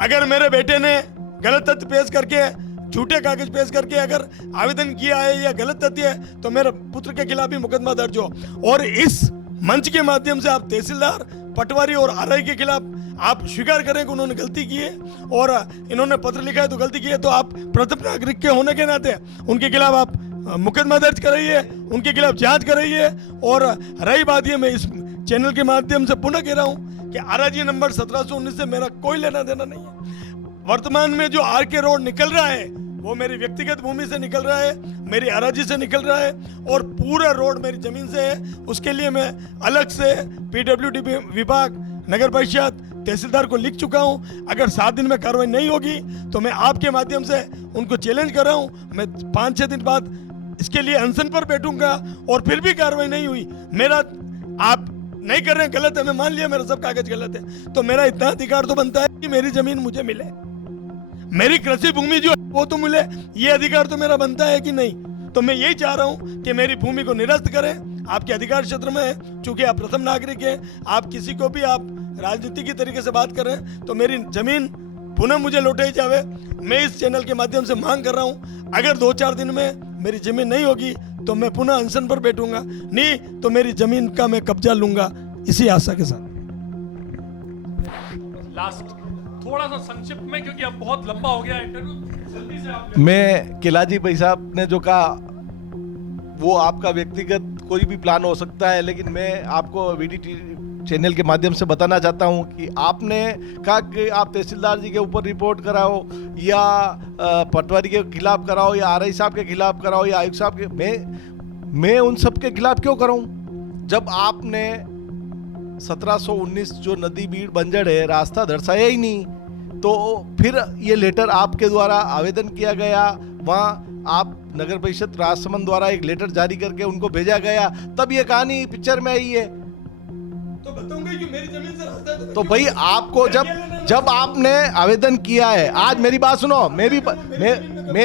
अगर मेरे बेटे ने गलत तथ्य पेश करके, झूठे कागज पेश करके अगर आवेदन किया है या गलत तथ्य है, तो मेरे पुत्र के खिलाफ भी मुकदमा दर्ज हो। और इस मंच के माध्यम से आप तहसीलदार, पटवारी और आरआई के खिलाफ आप स्वीकार करें कि उन्होंने गलती की है और इन्होंने पत्र लिखा है तो गलती की है, तो आप प्रथम नागरिक के होने के नाते उनके खिलाफ आप मुकदमा दर्ज कराइए, उनके खिलाफ जांच कराइए। और रही बात ये, मैं इस चैनल के माध्यम से पुनः कह रहा हूं कि आरजी नंबर 1719 से मेरा कोई लेना देना नहीं है। वर्तमान में जो आरके रोड निकल रहा है वो मेरी व्यक्तिगत भूमि से निकल रहा है, मेरी आरजी से निकल रहा है और पूरा रोड मेरी जमीन से है। उसके लिए मैं अलग से पीडब्ल्यूडी विभाग, नगर परिषद, तहसीलदार को लिख चुका हूं। अगर 7 दिन में कार्रवाई नहीं होगी तो मैं आपके माध्यम से उनको चैलेंज कर रहा हूं। मैं 5-6 दिन बाद इसके लिए अनशन पर बैठूंगा और फिर भी कार्रवाई नहीं हुई, मेरा आप नहीं कर रहे हैं, गलत है, मैं मान लिया मेरा सब कागज गलत है, तो मेरा इतना अधिकार तो बनता है कि मेरी जमीन मुझे मिले, मेरी कृषि भूमि जो है वो तो मिले। ये अधिकार तो मेरा बनता है कि नहीं? तो मैं यही चाह रहा हूं कि मेरी भूमि को निरस्त करें, आपके अधिकार क्षेत्र में है, चूंकि आप प्रथम नागरिक हैं, आप किसी को भी आप राजनीति की तरीके से बात करें, तो मेरी जमीन पुनः मुझे लौटाई जावे। मैं इस चैनल के माध्यम से मांग कर रहा हूं, अगर 2-4 दिन में मेरी जमीन नहीं होगी तो मैं पुनः अनशन पर बैठूंगा, नहीं तो मेरी जमीन का मैं कब्जा लूंगा, इसी आशा के साथ। लास्ट थोड़ा सा संक्षिप्त में, क्योंकि अब बहुत लंबा हो गया इंटरव्यू, जल्दी से आप। मैं किलाजी भाई साहब ने जो कहा वो आपका व्यक्तिगत कोई भी प्लान हो सकता है, लेकिन मैं आपको वीडीटी चैनल के माध्यम से बताना चाहता हूं कि आपने कहा कि आप तहसीलदार जी के ऊपर रिपोर्ट कराओ या पटवारी के खिलाफ कराओ या आरआई साहब के खिलाफ कराओ या आयुक्त साहब के, मैं उन सब के खिलाफ क्यों कराऊं? जब आपने 1719 जो नदी बीड़ बंजड़ है रास्ता दर्शाया ही नहीं, तो फिर ये लेटर आपके द्वारा आवेदन किया गया, वहाँ आप नगर परिषद राजसमंद द्वारा एक लेटर जारी करके उनको भेजा गया, तब ये कहानी पिक्चर में आई है। तो बताऊंगा कि मेरी जमीन से रास्ता है तो भाई आपको जब आपने आवेदन किया है, आज मेरी बात सुनो, मैं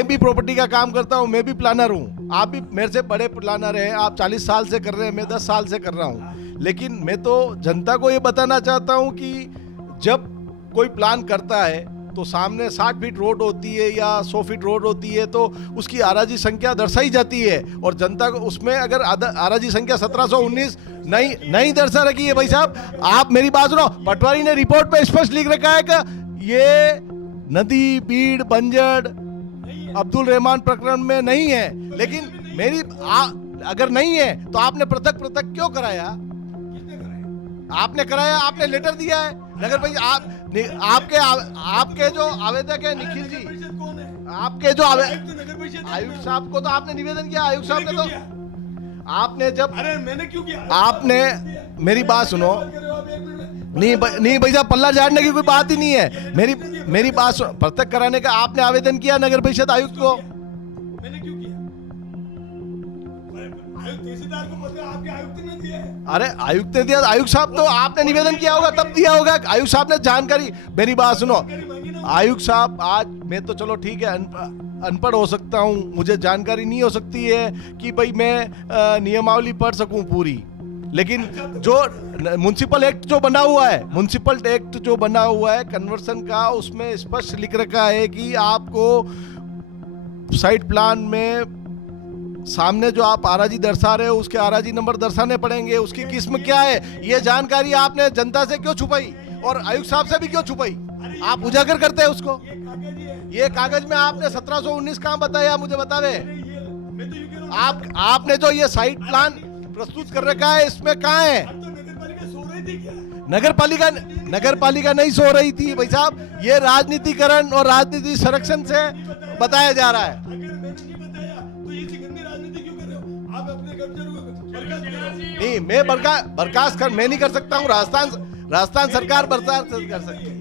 भी प्रॉपर्टी का काम करता हूँ, मैं भी प्लानर हूँ, आप भी मेरे से बड़े प्लानर हैं, आप 40 साल से कर रहे हैं, मैं 10 साल से कर रहा हूँ, लेकिन मैं तो जनता को ये बताना चाहता हूँ कि जब कोई प्लान करता है तो सामने 60 फीट रोड होती है या 100 फीट रोड होती है, तो उसकी आराजी संख्या दर्शाई जाती है और जनता को उसमें अगर आराजी संख्या 1719 नहीं दर्शा रखी है, भाई साहब आप मेरी बात सुनो, पटवारी ने रिपोर्ट पे स्पष्ट लिख रखा है कि ये नदी बीड़ बंजड़ अब्दुल रहमान प्रकरण में नहीं है, लेकिन अगर नहीं है तो आपने पृथक क्यों कराया? आपने कराया, आपने लेटर दिया है नगर परिषद, आपके जो आवेदक है निखिल जी, आपके जो आयुक्त साहब को तो आपने निवेदन किया, आयुक्त साहब ने तो आपने जब, अरे मैंने क्यों किया? आपने मेरी बात सुनो, नहीं भाई साहब पल्ला झाड़ने की कोई बात ही नहीं है, मेरी बात सुनो, पृथक कराने का आपने आवेदन किया नगर परिषद आयुक्त को, मैंने क्यों किया? तहसीलदार को पत्र आपके आयुक्त ने दिया है। अरे आयुक्त ने दिया, आयुक्त साहब तो आपने निवेदन किया होगा तब दिया होगा, आयुक्त साहब ने जानकारी, मेरी बात सुनो, आयुक्त साहब आज मैं तो चलो ठीक है अनपढ़ हो सकता हूँ, मुझे जानकारी नहीं हो सकती है कि भाई मैं नियमावली पढ़ सकूं पूरी, लेकिन जो म्युनिसिपल एक्ट जो बना हुआ है, म्युनिसिपल एक्ट जो बना हुआ है कन्वर्सन का, उसमें स्पष्ट लिख रखा है कि आपको साइट प्लान में सामने जो आप आराजी दर्शा रहे हो उसके आराजी नंबर दर्शाने पड़ेंगे, उसकी किस्म क्या है, ये जानकारी आपने जनता से क्यों छुपाई और आयुक्त साहब से भी क्यों छुपाई? आप उजागर करते हैं उसको। ये कागज में आपने 1719 कहाँ बताया, मुझे बतावे। आपने जो ये साइट प्लान प्रस्तुत कर रखा है इसमें कहाँ है? नगर पालिका नहीं सो रही थी भाई साहब, ये राजनीतिकरण और राजनीति संरक्षण से बताया जा रहा है। नहीं, मैं नहीं कर सकता हूँ, राजस्थान सरकार बर्खास्त कर सकती है।